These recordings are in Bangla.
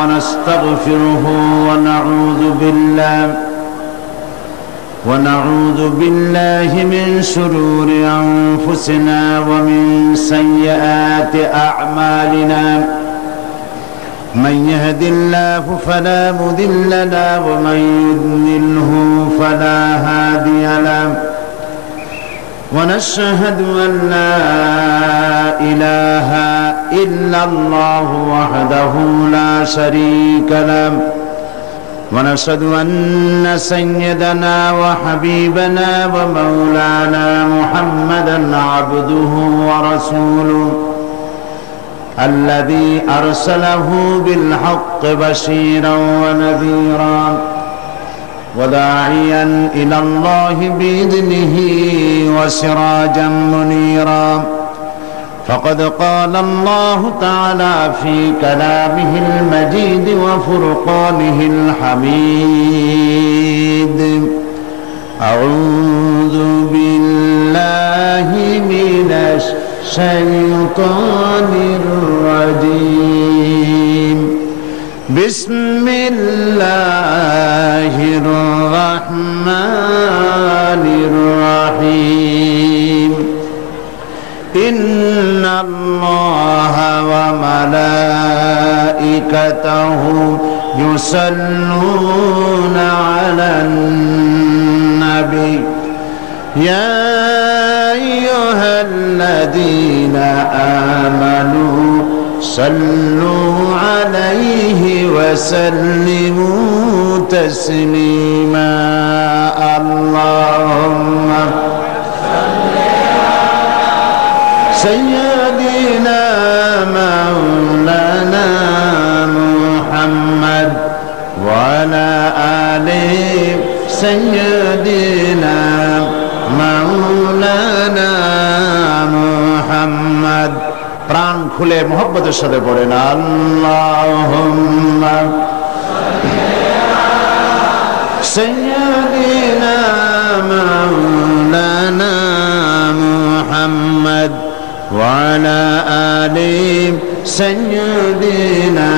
ونستغفره ونعوذ بالله من شرور أنفسنا ومن سيئات أعمالنا من يهد الله فلا مضل له ومن يضلله فلا هادي له ونشهد أن لا إله إلا الله وحده لا شريك له ونشهد أن سيدنا وحبيبنا ومولانا محمدا عبده ورسوله الذي أرسله بالحق بشيرا ونذيرا وداعيا إلى الله بإذنه وسراجا منيرا فقد قال الله تعالى في كلامه المجيد وفرقانه الحميد أعوذ بالله من الشيطان الرجيم بسم الله الرحمن الرحيم إن الله وملائكته يصلون على النبي يا أيها الذين آمنوا صلوا عليه وسلموا تسليما اللهم سيدنا مولانا محمد وعلى آله سيدنا مولانا محمد প্রাণ খুলে মোহব্বতের সাথে পড়েন আল্লাহুম্মা সাইয়্যিদিনা মাওলানা মুহাম্মদ ওয়া আলা আলি সাইয়্যিদিনা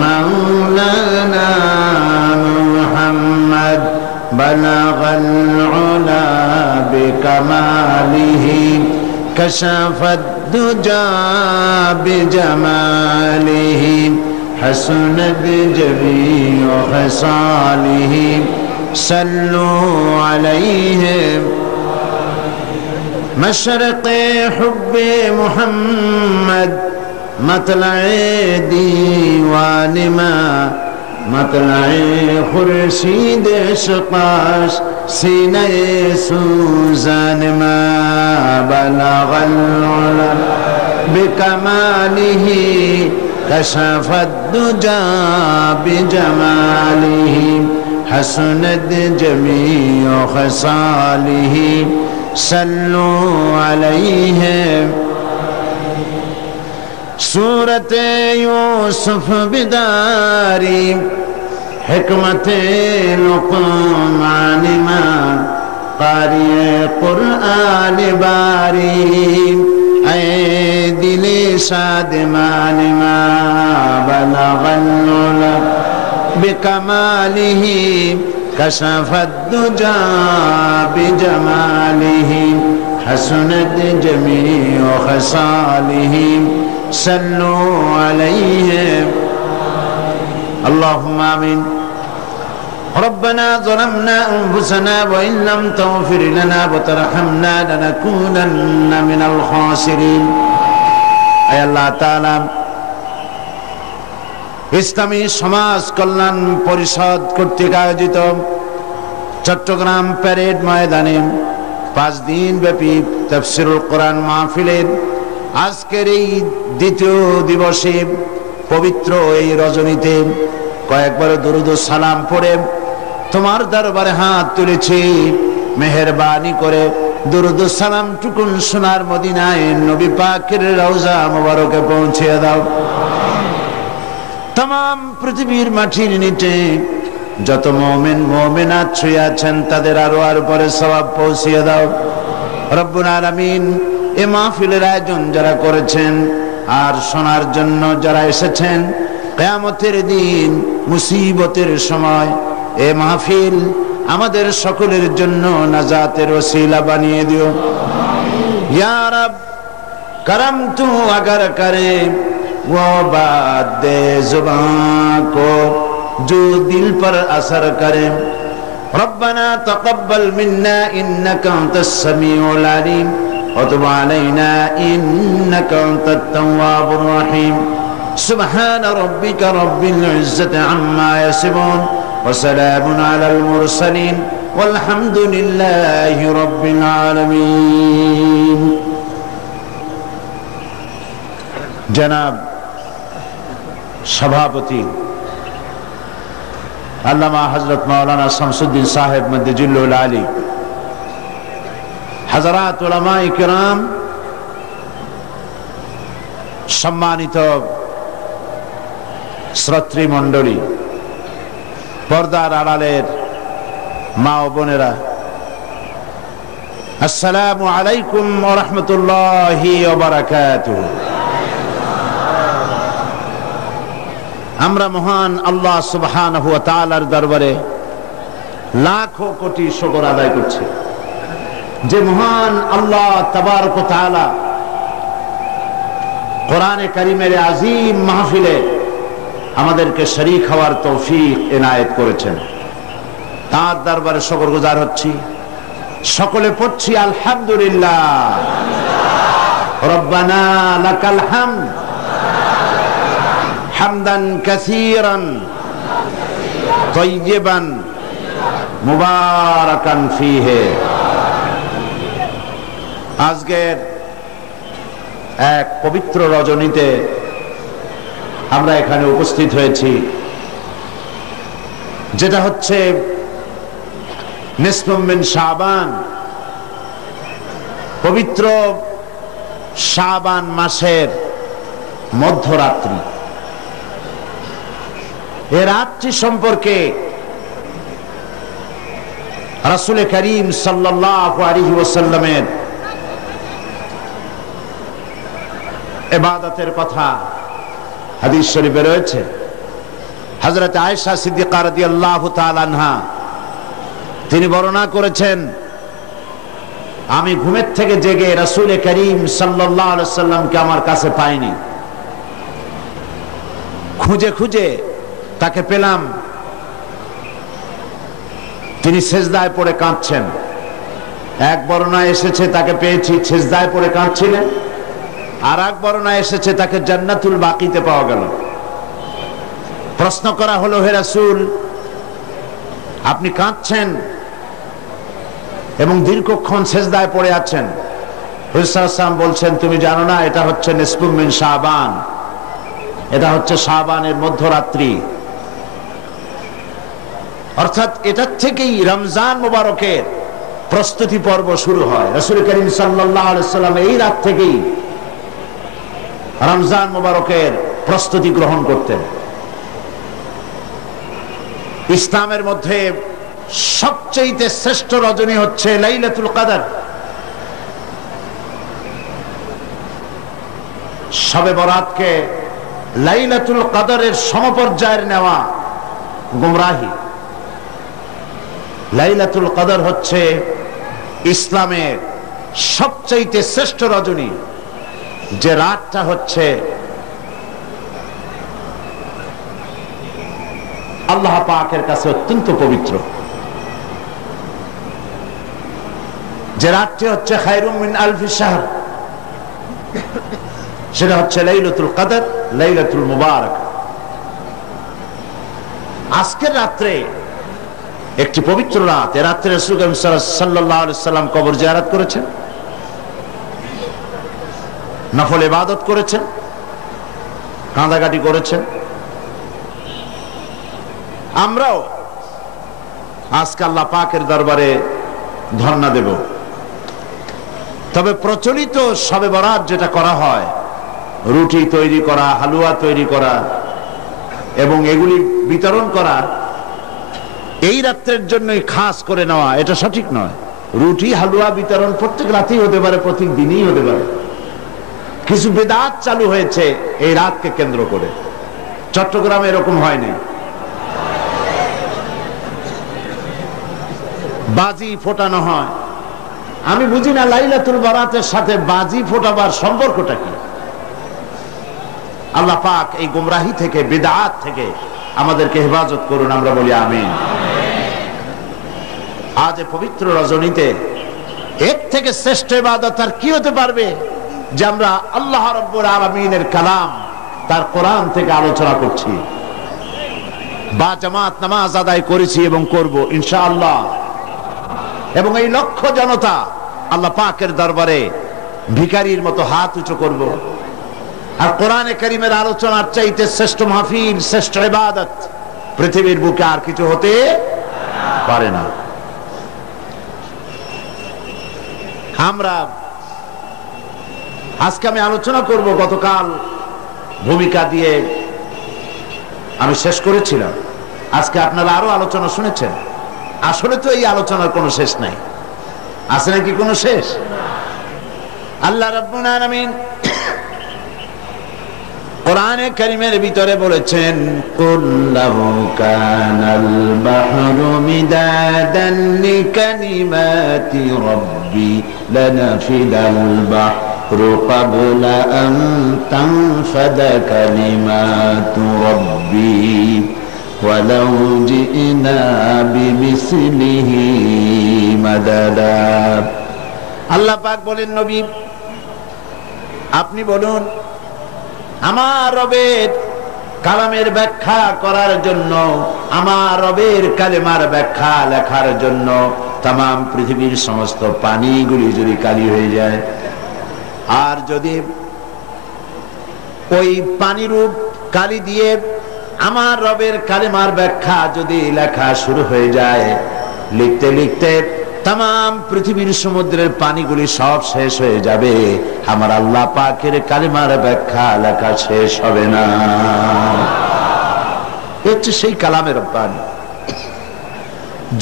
মাওলানা মুহাম্মদ বালাগাল উলা বিকামালিহি كشف الدجى بجماله حسنت جميع خصاله صلوا عليه مشرق حب محمد مطلع ديوان ما مطلع خورشید شقاش سینه سوزان ما بلغ العلا بكماله كشف الدجى بجماله حسنت جميع خصاله صلوا عليه सूरत यूसुफ बिदारी हिकमत लुक़मान मा कारी कुरान बारी ऐ दिले शादमान मा बलगल उला बिकमालिही कशफत दुजा बिजमालिही हसनत जमीअ खसालिही صلوا عليه اللهم آمين ربنا ظلمنا أنفسنا وإن لم تغفر لنا وترحمنا لنكونن من الخاسرين أي الله تعالى ইসলামী সমাজ কল্যাণ পরিষদ কর্তৃক আয়োজিত চট্টগ্রাম প্যারেড ময়দানে 5 দিন ব্যাপী তাফসীরুল কোরআন মাহফিলের আজকের এই দ্বিতীয় দিবসে পবিত্র এই রজনীতে কয়েকবার দরুদ ও সালাম পড়ে তোমার দরবারে হাত তুলেছি মেহেরবানি করে দরুদ ও সালাম টুকুন সোনার মদিনায় নবী পাকের রওজা মোবারকে পৌঁছে দাও तमाम পৃথিবীর মাটির নিচে যত মুমিন মুমিনাত শুয়ে আছেন তাদের আরো আর উপরে সওয়াব পৌঁছিয়ে দাও রব্বুল আলামিন এই মাহফিলের আয়োজন যারা করেছেন আর শোনার জন্য যারা এসেছেন কিয়ামতের দিন, মুসিবতের সময় এ মাহফিল আমাদের সকলের জন্য নাজাতের ওসিলা বানিয়ে দিও। ইয়া রব करम तू अगर करे वो बात दे जुबान को जो दिल पर असर करे। रब्बना तक़ब्बल मिन्ना इन्नका अंतस समीउल अलीम व तुब अलैना इन्नका अंतत तव्वाबुर रहीम। सुब्हान रब्बिका रब्बिल इज्जति अम्मा यसिफून व सलामुन अलल मुरसलीन वल्हम्दुलिल्लाहि रब्बिल आलमीन। जनाब सभापति अल्लामा हजरत मौलाना शमसुद्दीन साहेब मद्दिजुल्लुल आली, हजरात उलमाए किराम, सम्मानित श्रोत्री मंडली, पर्दार आड़ालेर मा ओ बोनेरा, अस्सलामु आलैकुम व रहमतुल्लाहि व बाराकातुहु। আমরা মহান আল্লাহ সুবহানাহু ওয়া তাআলার দরবারে লাখো কোটি শুকর আদায় করছি যে মহান আল্লাহ তাবারক ওয়া তাআলা কোরআনে কারীমের আযীম মাহফিলে আমাদেরকে শরীক হওয়ার তৌফিক এনায়েত করেছেন। তার দরবারে শুকরগুজার হচ্ছি। সকলে পড়ছি আলহামদুলিল্লাহ। রব্বানা লাকাল হামদ হামদান কাসীরান তাইয়িবান মুবারাকান ফীহি। আজকের এক পবিত্র রজনীতে আমরা এখানে উপস্থিত হয়েছি, যেটা হচ্ছে নিসফুম মিন শাবান, পবিত্র শাবান মাসের মধ্যরাত্রি। এ রাত্রি সম্পর্কে রাসূল করিম সাল্লাল্লাহু আলাইহি ওয়াসাল্লামের ইবাদতের কথা হাদিস শরীফে রয়েছে। হযরত আয়েশা সিদ্দিকা রাদিয়াল্লাহু তাআলা আনহা তিনি বর্ণনা করেছেন, আমি ঘুমের থেকে জেগে রাসূল করিম সাল্লাল্লাহু আলাইহি ওয়াসাল্লামকে আমার কাছে পাইনি। খুঁজে খুঁজে তাকে পেলাম, তিনি সেজদায় পড়ে কাঁদছেন। এক বর্ণনায় এসেছে তাকে পেয়েছি সেজদায় পড়ে কাঁদছিলেন, আর এক বর্ণনায় এসেছে তাকে জান্নাতুল বাকিতে পাওয়া গেল। প্রশ্ন করা হলো, হে রাসূল, আপনি কাঁদছেন এবং দীর্ঘক্ষণ সেজদায় পড়ে আছেন। রাসূল সাল্লাল্লাহু আলাইহি ওয়াসাল্লাম বলছেন, তুমি জানো না এটা হচ্ছে নিসফুম মিন শাবান, এটা হচ্ছে শাবানের মধ্যরাত্রি। অর্থাৎ এটার থেকেই রমজান মুবারকের প্রস্তুতি পর্ব শুরু হয়। রাসূল করিম সাল্লাল্লাহু আলাইহি ওয়াসাল্লাম এই রাত থেকেই রমজান মুবারকের প্রস্তুতি গ্রহণ করতেন। ইসলামের মধ্যে সবচেয়ে শ্রেষ্ঠ রজনী হচ্ছে লাইলাতুল কদর। শবে বরাতকে লাইলাতুল কদরের সমপর্যায়ের নেওয়া গুমরাহি। লাইলাতুল কদর হচ্ছে ইসলামের সবচেয়ে শ্রেষ্ঠ রজনী, যে রাতটা হচ্ছে আল্লাহ পাকের কাছে অত্যন্ত পবিত্র, যে রাতটি হচ্ছে খায়রুম মিন আলফি শাহর, সেটা হচ্ছে লাইলাতুল কদর, লাইলাতুল মুবারক। আজকের রাত্রে একটি পবিত্র রাত। এ রাত্রে রাসূল সাল্লাল্লাহু আলাইহি ওয়াসাল্লাম কবর জিয়ারত করেছেন, নফল ইবাদত করেছেন, কাঁদাকাটি করেছেন। আমরাও আজকে আল্লাহ পাকের দরবারে ধর্ণা দেব। তবে প্রচলিত শবে বরাত যেটা করা হয়, রুটি তৈরি করা, হালুয়া তৈরি করা এবং এগুলি বিতরণ করা, এই রাত্রের জন্যই খাস করে নেওয়া, এটা সঠিক নয়। রুটি হালুয়া বিতরণ প্রত্যেক রাতেই হতে পারে, প্রত্যেক দিনই হতে পারে। কিছু বিদআত চালু হয়েছে এই রাতকে কেন্দ্র করে। চট্টগ্রামে এরকম হয়নি। বাজি ফোটানো হয়। আমি বুঝি না লাইলাতুল বারাতের সাথে বাজি ফোটাবার সম্পর্কটা কি। আল্লাহ পাক এই গুমরাহি থেকে, বিদআত থেকে আমাদেরকে হেফাজত করুন, আমরা বলি আমিন। আজ পবিত্র রজনীতে এর থেকে শ্রেষ্ঠ ইবাদত আর কি হতে পারবে যে আমরা আল্লাহ রাব্বুল আলামিনের কালাম, তার কোরআন থেকে আলোচনা করছি, বা জামাত নামাজ আদায় করেছি এবং করব ইনশাআল্লাহ। এবং এই লক্ষ জনতা আল্লাহ পাকের দরবারে ভিখারির মতো হাত উঁচু করব। আর কোরআনে কারীমের আলোচনার চাইতে শ্রেষ্ঠ মাহফিল, শ্রেষ্ঠ ইবাদত পৃথিবীর বুকে আর কিছু হতে পারে না। আমরা আজকে আমি আলোচনা করব, গতকাল ভূমিকা দিয়ে আমি শেষ করেছিলাম। আজকে আপনারা আরো আলোচনা শুনেছেন। আসলে তো এই আলোচনার কোনো শেষ নাই, আছে নাকি কোনো শেষ? আল্লাহ রাব্বুল আলামিন কোরআনে কারীমের ভিতরে বলেছেন, কুল লাহু কানাল বাহরু মিদাদান লিকালিমাতি রাব্বি লানাফিদাল বাহরু ক্বাবলা আন তানফাদা কালিমাতু রাব্বি ওয়ালাউ জিনা বিমিসলিহি মাদাদা। আল্লাহ পাক বলেন, নবী আপনি বলুন, আমার রবের কালামের ব্যাখ্যা করার জন্য, আমার রবের কালেমার ব্যাখ্যা লেখার জন্য তামাম পৃথিবীর সমস্ত পানিগুলি যদি কালি হয়ে যায়, আর যদি ওই পানিরূপ কালি দিয়ে আমার রবের কালেমার ব্যাখ্যা যদি লেখা শুরু হয়ে যায়, লিখতে লিখতে তামাম পৃথিবীর সমুদ্রের পানিগুলি সব শেষ হয়ে যাবে, আমার আল্লাহ পাকের কালিমার ব্যাখ্যা লেখা শেষ হবে না। হচ্ছে সেই কালামের পানি।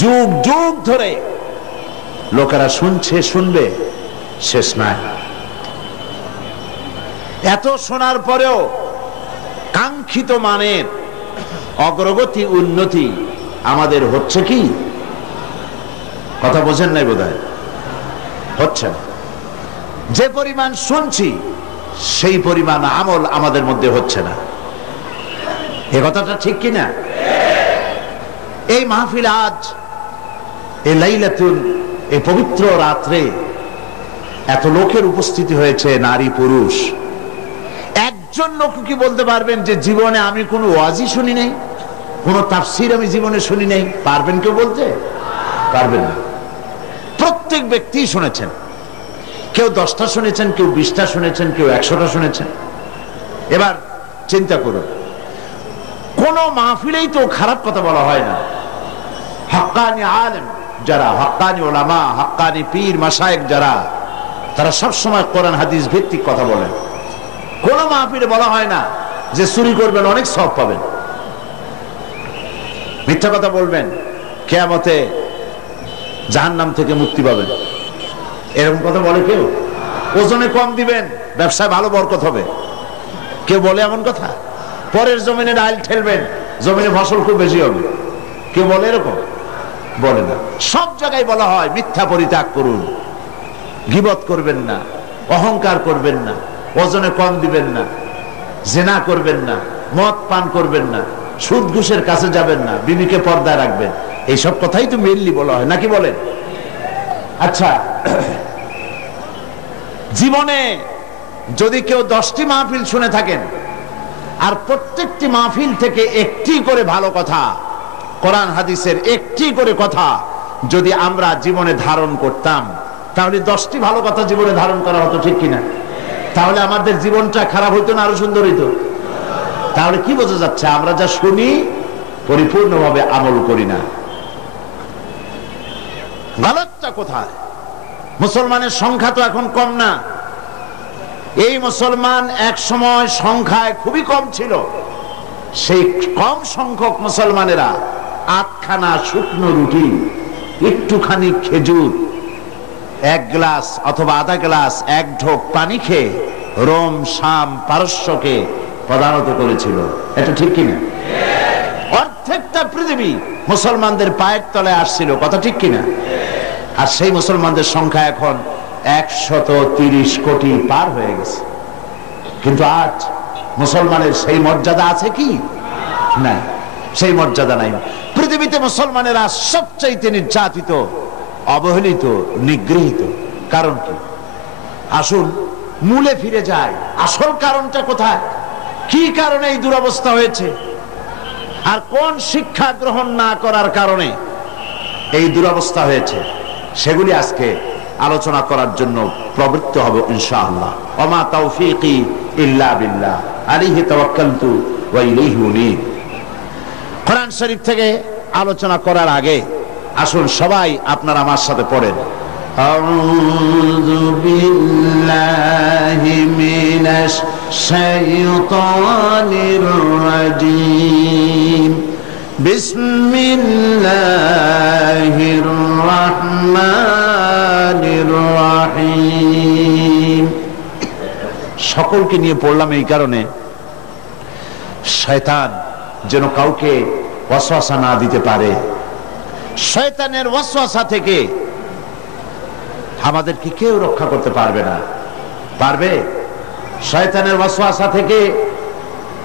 যুগ যুগ ধরে লোকেরা শুনছে, শুনবে, শেষ নাই। এত শোনার পরেও কাঙ্ক্ষিত মানের অগ্রগতি, উন্নতি আমাদের হচ্ছে কি? কথা বোঝেন নাই বোধহয়, হচ্ছে না। যে পরিমাণ শুনছি সেই পরিমাণ আমল আমাদের মধ্যে হচ্ছে না। এ কথাটা ঠিক কিনা? এই মাহফিল আজ, এই লাইলাতুল, এই পবিত্র রাত্রে এত লোকের উপস্থিতি হয়েছে, নারী পুরুষ। একজন লোক কি বলতে পারবেন যে জীবনে আমি কোনো ওয়াজি শুনি নাই, কোনো তাফসীর আমি জীবনে শুনি নাই? পারবেন কেউ বলতে? পারবেন না। প্রত্যেক ব্যক্তি শুনেছেন। কেউ 10টা শুনেছেন, কেউ 20টা শুনেছেন, কেউ 100টা শুনেছেন। এবার চিন্তা করুন, কোন মাহফিলেই তো খারাপ কথা বলা হয় না। হাক্কানি আলেম যারা, হাক্কানি ওলামা, হাক্কানি পীর মাশায়েখ যারা, তারা সব সময় কোরআন হাদিস ভিত্তিক কথা বলেন। কোন মাহফিলে বলা হয় না যে চুরি করবেন অনেক সওয়াব পাবেন, মিথ্যা কথা বলবেন কিয়ামতে জাহান্নাম থেকে মুক্তি পাবেন, এরকম কথা বলে কেউ? ওজনে কম দিবেন, ব্যবসায় ভালো বরকত হবে, কেউ বলে এমন কথা? পরের জমিনে ডাল ঠেলবেন, জমিনে ফসল খুব বেশি হবে, কেউ বলে এরকম? বলে না। সব জায়গায় বলা হয় মিথ্যা পরিত্যাগ করুন, গীবত করবেন না, অহংকার করবেন না, ওজনে কম দিবেন না, জিনা করবেন না, মদ পান করবেন না, সুদ ঘুষের কাছে যাবেন না, বিবিকে পর্দায় রাখবেন। এইসব কথাই তো মেইনলি বলা হয়, নাকি বলেন? আচ্ছা, জীবনে যদি কেউ 10টি মাহফিল শুনে থাকেন, আর প্রত্যেকটি মাহফিল থেকে একটি করে ভালো কথা, কোরআন হাদিসের একটি করে কথা যদি আমরা জীবনে ধারণ করতাম, তাহলে 10টি ভালো কথা জীবনে ধারণ করা হতো, ঠিক কিনা? তাহলে আমাদের জীবনটা খারাপ হইতো না, আরো সুন্দর হইতো? তাহলে কি বোঝা যাচ্ছে? আমরা যা শুনি পরিপূর্ণভাবে আমল করি না। গলতটা কোথায়? মুসলমানের সংখ্যা তো এখন কম না। এই মুসলমান এক সময় সংখ্যায় খুবই কম ছিল। সেই কম সংখ্যক মুসলমানেরা 8খানা শুকনো রুটি, একটুখানি খেজুর, 1 গ্লাস অথবা আধা গ্লাস, 1 ঢোক পানি খেয়ে রোম, শাম, পারস্যকে প্রধানত করেছিল। এটা ঠিক কিনা? অর্ধেকটা পৃথিবী মুসলমানদের পায়ের তলে আসছিল, কথা ঠিক কিনা? আর সেই মুসলমানদের সংখ্যা এখন 130 কোটি পার হয়ে গেছে। কিন্তু আজ মুসলমানের সেই মর্যাদা আছে কি? নাই, সেই মর্যাদা নাই। পৃথিবীতে মুসলমানেরা সবচাইতে নির্যাতিত, অবহেলিত, নিগৃহীত। কারণ কি? আসুন মূলে ফিরে যায়। আসল কারণটা কোথায়? কি কারণে এই দুরবস্থা হয়েছে, আর কোন শিক্ষা গ্রহণ না করার কারণে এই দুরবস্থা হয়েছে, সেগুলি আজকে আলোচনা করার জন্য প্রবৃত্ত হব ইনশাআল্লাহ। ওমা তাওফীকি ইল্লা বিল্লাহ আলাইহি তাওয়াক্কালতু ওয়া ইলাইহি উনীব। কোরআন শরীফ থেকে আলোচনা করার আগে আসুন সবাই আপনারা আমার সাথে পড়েন, আউযু বিল্লাহি মিনাশ শাইতানির রাজীম, বিসমিল্লাহির রাহমানির রাহিম। সকলকে নিয়ে পড়লাম এই কারণে, শয়তান যেন কাউকে ওয়াসওয়াসা না দিতে পারে। শয়তানের ওয়াসওয়াসা থেকে আমাদেরকে কেউ রক্ষা করতে পারবে না। পারবে? শয়তানের ওয়াসওয়াসা থেকে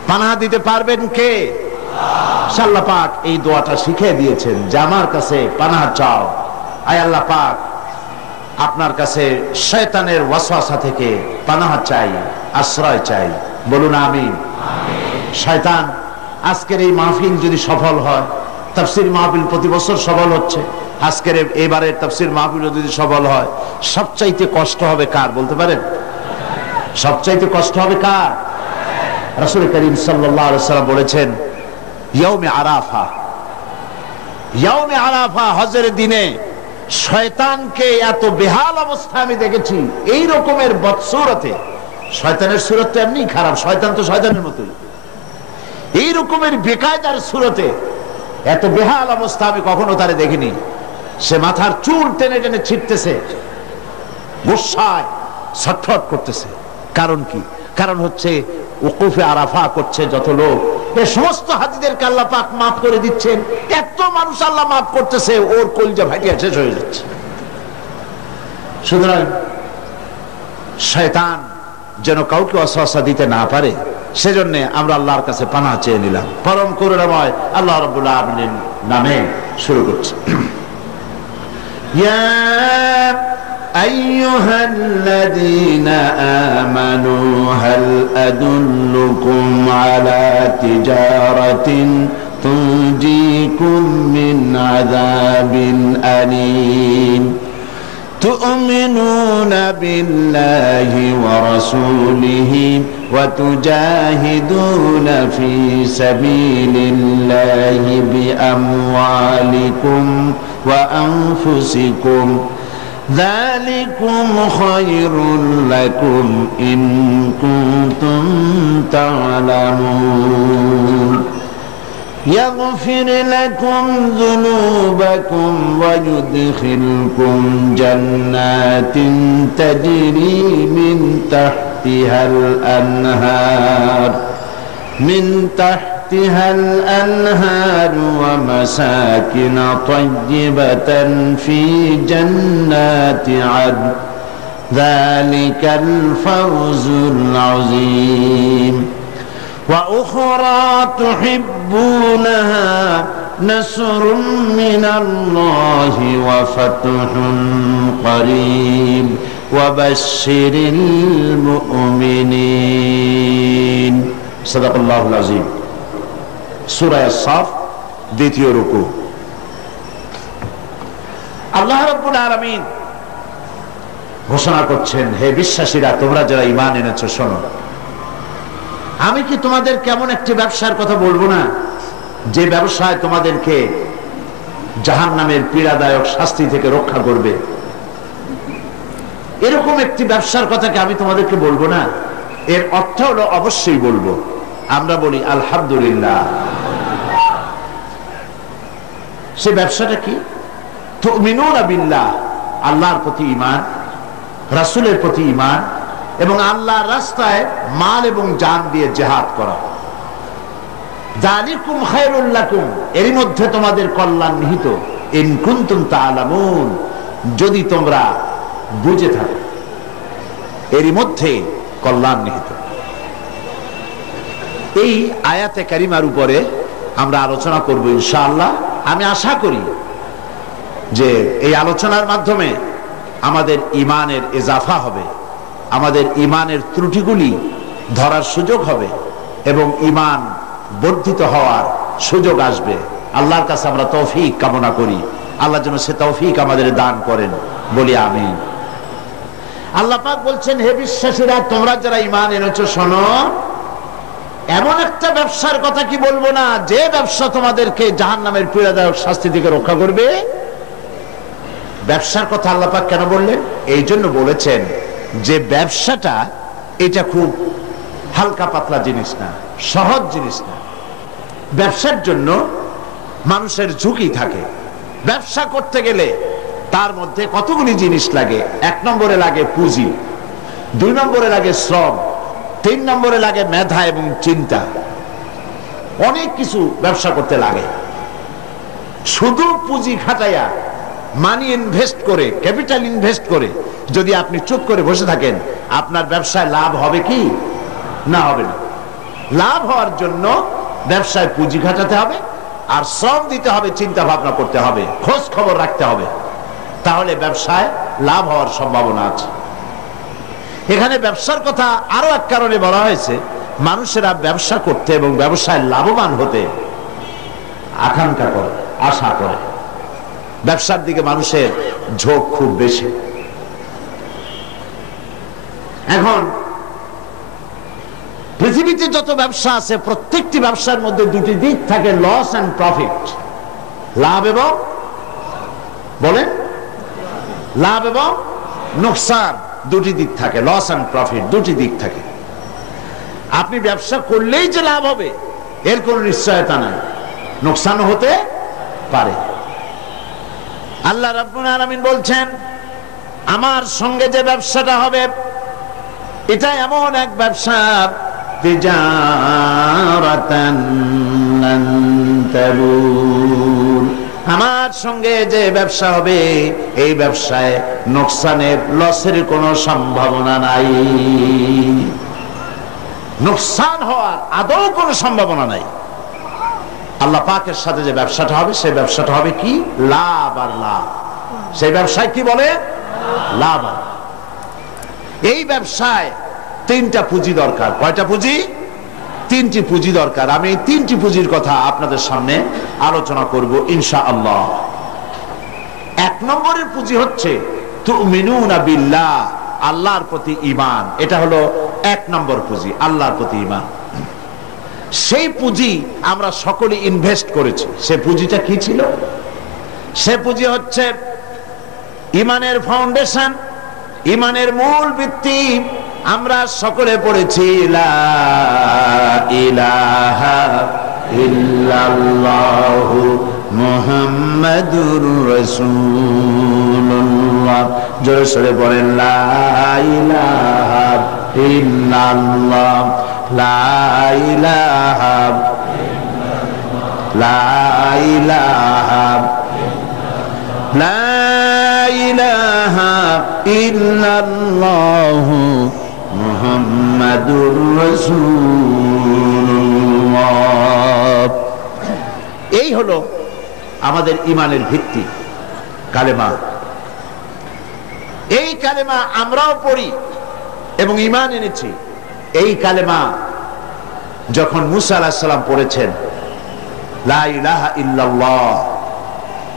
পানাহ দিতে পারবেন কে? আল্লাহ পাক এই দোয়াটা শিখিয়ে দিয়েছেন যে আমার কাছে পানাহ চাও। আয় আল্লাহ পাক, আপনার কাছে শয়তানের ওয়াসওয়াসা থেকে পানাহ চাই, আশ্রয় চাই। বলুন আমিন। শয়তান আজকের এই মাহফিল যদি সফল হয়, তাফসীর মাহফিল প্রতি বছর সফল হচ্ছে, আজকের এবারের তাফসীর মাহফিল যদি সফল হয়, সবচাইতে কষ্ট হবে কার বলতে পারেন? সবচাইতে কষ্ট হবে কার? রাসূল করিম সাল্লাল্লাহু আলাইহি ওয়াসাল্লাম বলেছেন, ইয়াউমে আরাফা, ইয়াউমে আরাফা হজের দিনে শয়তানকে এত বেহাল অবস্থা আমি দেখেছি। এই রকমের বদসুরতে, শয়তানের সুরত তো এমনি খারাপ, শয়তান তো শয়তানের মতোই, এই রকমের বেকায়দার সুরতে এত বেহাল অবস্থা আমি কখনো তারে দেখিনি। সে মাথার চুল টেনে টেনে ছিটতেছে, গুসায় ছটফট করতেছে। কারণ কি? কারণ হচ্ছে ওকুফে আরাফা করছে যত লোক, এই সমস্ত হাজিদেরকে আল্লাহ পাক মাফ করে দিচ্ছেন। এত মানুষ আল্লাহ মাফ করতেছে, ওর কলিজা ফাটিয়া শেষ হয়ে যাচ্ছে। সুতরাং শয়তান যেন কাউকে ওয়াসওয়াসা দিতে না পারে, সেজন্য আমরা আল্লাহর কাছে পানাহ চেয়ে নিলাম। পরম করুণাময় আল্লাহ রাব্বুল আলামিনের নামে শুরু করছি। ইয়া আইয়ুহাল্লাযীনা আমানু হাল আদুল্লুকুম আলা তিজারাতিন তুনজিকুম মিন আযাবিন আলীম تؤمنون بالله ورسوله وتجاهدون في سبيل الله بأموالكم وأنفسكم ذلكم خير لكم إن كنتم تعلمون يغفر لكم ذنوبكم ويدخلكم جنات تجري من تحتها الأنهار ومساكن طيبة في جنات عدن ذلك الفوز العظيم وأخرى تحبونها نصر من الله وفتح قريب وبشر المؤمنين صدق الله العظيم সূরা আস-সাফ দ্বিতীয় রুকু। আল্লাহ রাব্বুল আলামিন ঘোষণা করছেন, হে বিশ্বাসীরা, তোমরা যারা ঈমান এনেছো শোনো, আমি কি তোমাদের কেমন একটি ব্যবসার কথা বলবো না, যে ব্যবসায় তোমাদেরকে জাহান্নামের পীড়াদায়ক শাস্তি থেকে রক্ষা করবে? এরকম একটি ব্যবসার কথা কি আমি তোমাদেরকে বলবো না? এর অর্থ হলো অবশ্যই বলবো। আমরা বলি আলহামদুলিল্লাহ। সে ব্যবসাটা কি? তুমিনুনা বিল্লাহ, আল্লাহর প্রতি ঈমান, রাসূলের প্রতি ঈমান, এবং আল্লাহর রাস্তায় মাল এবং জান দিয়ে জিহাদ করা। যালিকুম খায়রুল লাকুম, এরই মধ্যে তোমাদের কল্যাণ নিহিত, ইন কুনতুম তা'লামুন, যদি তোমরা বুঝে থাকো, এরই মধ্যে কল্যাণ নিহিত। এই আয়াতে কারিমার উপরে আমরা আলোচনা করব ইনশাআল্লাহ। আমি আশা করি যে এই আলোচনার মাধ্যমে আমাদের ঈমানের ইজাফা হবে, আমাদের ঈমানের ত্রুটিগুলি ধরার সুযোগ হবে এবং ঈমান বর্ধিত হওয়ার সুযোগ আসবে। আল্লাহর কাছে আমরা তৌফিক কামনা করি, আল্লাহ যেন সে তৌফিক আমাদের দান করেন, বলি আমিন। আল্লাহ পাক বলছেন, হে বিশ্বাসীরা, তোমরা যারা ঈমান এনেছো শোনো, এমন একটা ব্যবসার কথা কি বলবো না যে ব্যবসা তোমাদেরকে জাহান্নামের পীড়াদায়ক শাস্তি থেকে রক্ষা করবে। ব্যবসার কথা আল্লাহ পাক কেন বললেন? এই জন্য বলেছেন যে ব্যবসাটা এটা খুব হালকা পাতলা জিনিস না, সহজ জিনিস না। ব্যবসার জন্য মানুষের ঝুঁকি থাকে। ব্যবসা করতে গেলে তার মধ্যে কতগুলি জিনিস লাগে। 1 নম্বরে লাগে পুঁজি, 2 নম্বরে লাগে শ্রম, 3 নম্বরে লাগে মেধা এবং চিন্তা। অনেক কিছু ব্যবসা করতে লাগে। শুধু পুঁজি খাটাইয়া, মানি ইনভেস্ট করে, ক্যাপিটাল ইনভেস্ট করে যদি আপনি চুপ করে বসে থাকেন, আপনার ব্যবসায় লাভ হবে কি? না, হবে না। লাভ হওয়ার জন্য ব্যবসায় পুঁজি খাটাতে হবে, আর শ্রম দিতে হবে, চিন্তা ভাবনা করতে হবে, খোঁজ খবর রাখতে হবে, তাহলে ব্যবসায় লাভ হওয়ার সম্ভাবনা আছে। এখানে ব্যবসার কথা আরো এক কারণে বলা হয়েছে, মানুষেরা ব্যবসা করতে এবং ব্যবসায় লাভবান হতে আকাঙ্ক্ষা করে, আশা করে। ব্যবসার দিকে মানুষের ঝোঁক খুব বেশি। এখন পৃথিবীতে যত ব্যবসা আছে, প্রত্যেকটি ব্যবসার মধ্যে 2টি দিক থাকে, লস এন্ড প্রফিট, লাভ এবং, বলেন, লাভ এবং নোকসান, 2টি দিক থাকে। লস এন্ড প্রফিট 2টি দিক থাকে। আপনি ব্যবসা করলেই যে লাভ হবে এর কোন নিশ্চয়তা নাই, নোকসানও হতে পারে। আল্লাহ রাব্বুল আলামিন বলছেন, আমার সঙ্গে যে ব্যবসাটা হবে এটা এমন এক ব্যবসা, তিজারাতান লান তাবুর, আমার সঙ্গে যে ব্যবসা হবে এই ব্যবসায় নোকসানের, লসের কোনো সম্ভাবনা নাই। নোকসান হওয়ার আদৌ কোনো সম্ভাবনা নাই। আল্লাহ পাকের সাথে যে ব্যবসাটা হবে সেই ব্যবসাটা হবে কি? লাভ আর লাভ। সেই ব্যবসায় কি বলে? লাভ। এই ব্যবসায় 3টা পুঁজি দরকার। কয়টা পুঁজি? 3টি পুঁজি দরকার। আমি এই 3টি পুঁজির কথা আপনাদের সামনে আলোচনা করব ইনশাআল্লাহ। 1 নম্বরের পুঁজি হচ্ছে তুমিনুনা বিল্লাহ, আল্লাহর প্রতি ঈমান। এটা হলো 1 নম্বর পুঁজি, আল্লাহর প্রতি ঈমান। সেই পুঁজি আমরা সকলে ইনভেস্ট করেছি। সে পুঁজিটা কি ছিল? সে পুঁজি হচ্ছে ঈমানের ফাউন্ডেশন, ঈমানের মূল ভিত্তি। আমরা সকলে পড়েছি লা ইলাহা ইল্লাল্লাহু মুহাম্মাদুর রাসূলুল্লাহ। জোরে সোরে বলেন, লা ইলাহা ইল্লাল্লাহ, লা ইলাহা, লা ইলাহা, লা ইলাহা ইল্লাল্লাহু মুহাম্মাদুর রাসূলুল্লাহ। এই হলো আমাদের ঈমানের ভিত্তি, কালেমা। এই কালেমা আমরাও পড়ি এবং ঈমান এনেছি। এই কালেমা যখন মুসা আলাইহিস সালাম পড়েছেন, লা ইলাহা ইল্লাল্লাহ,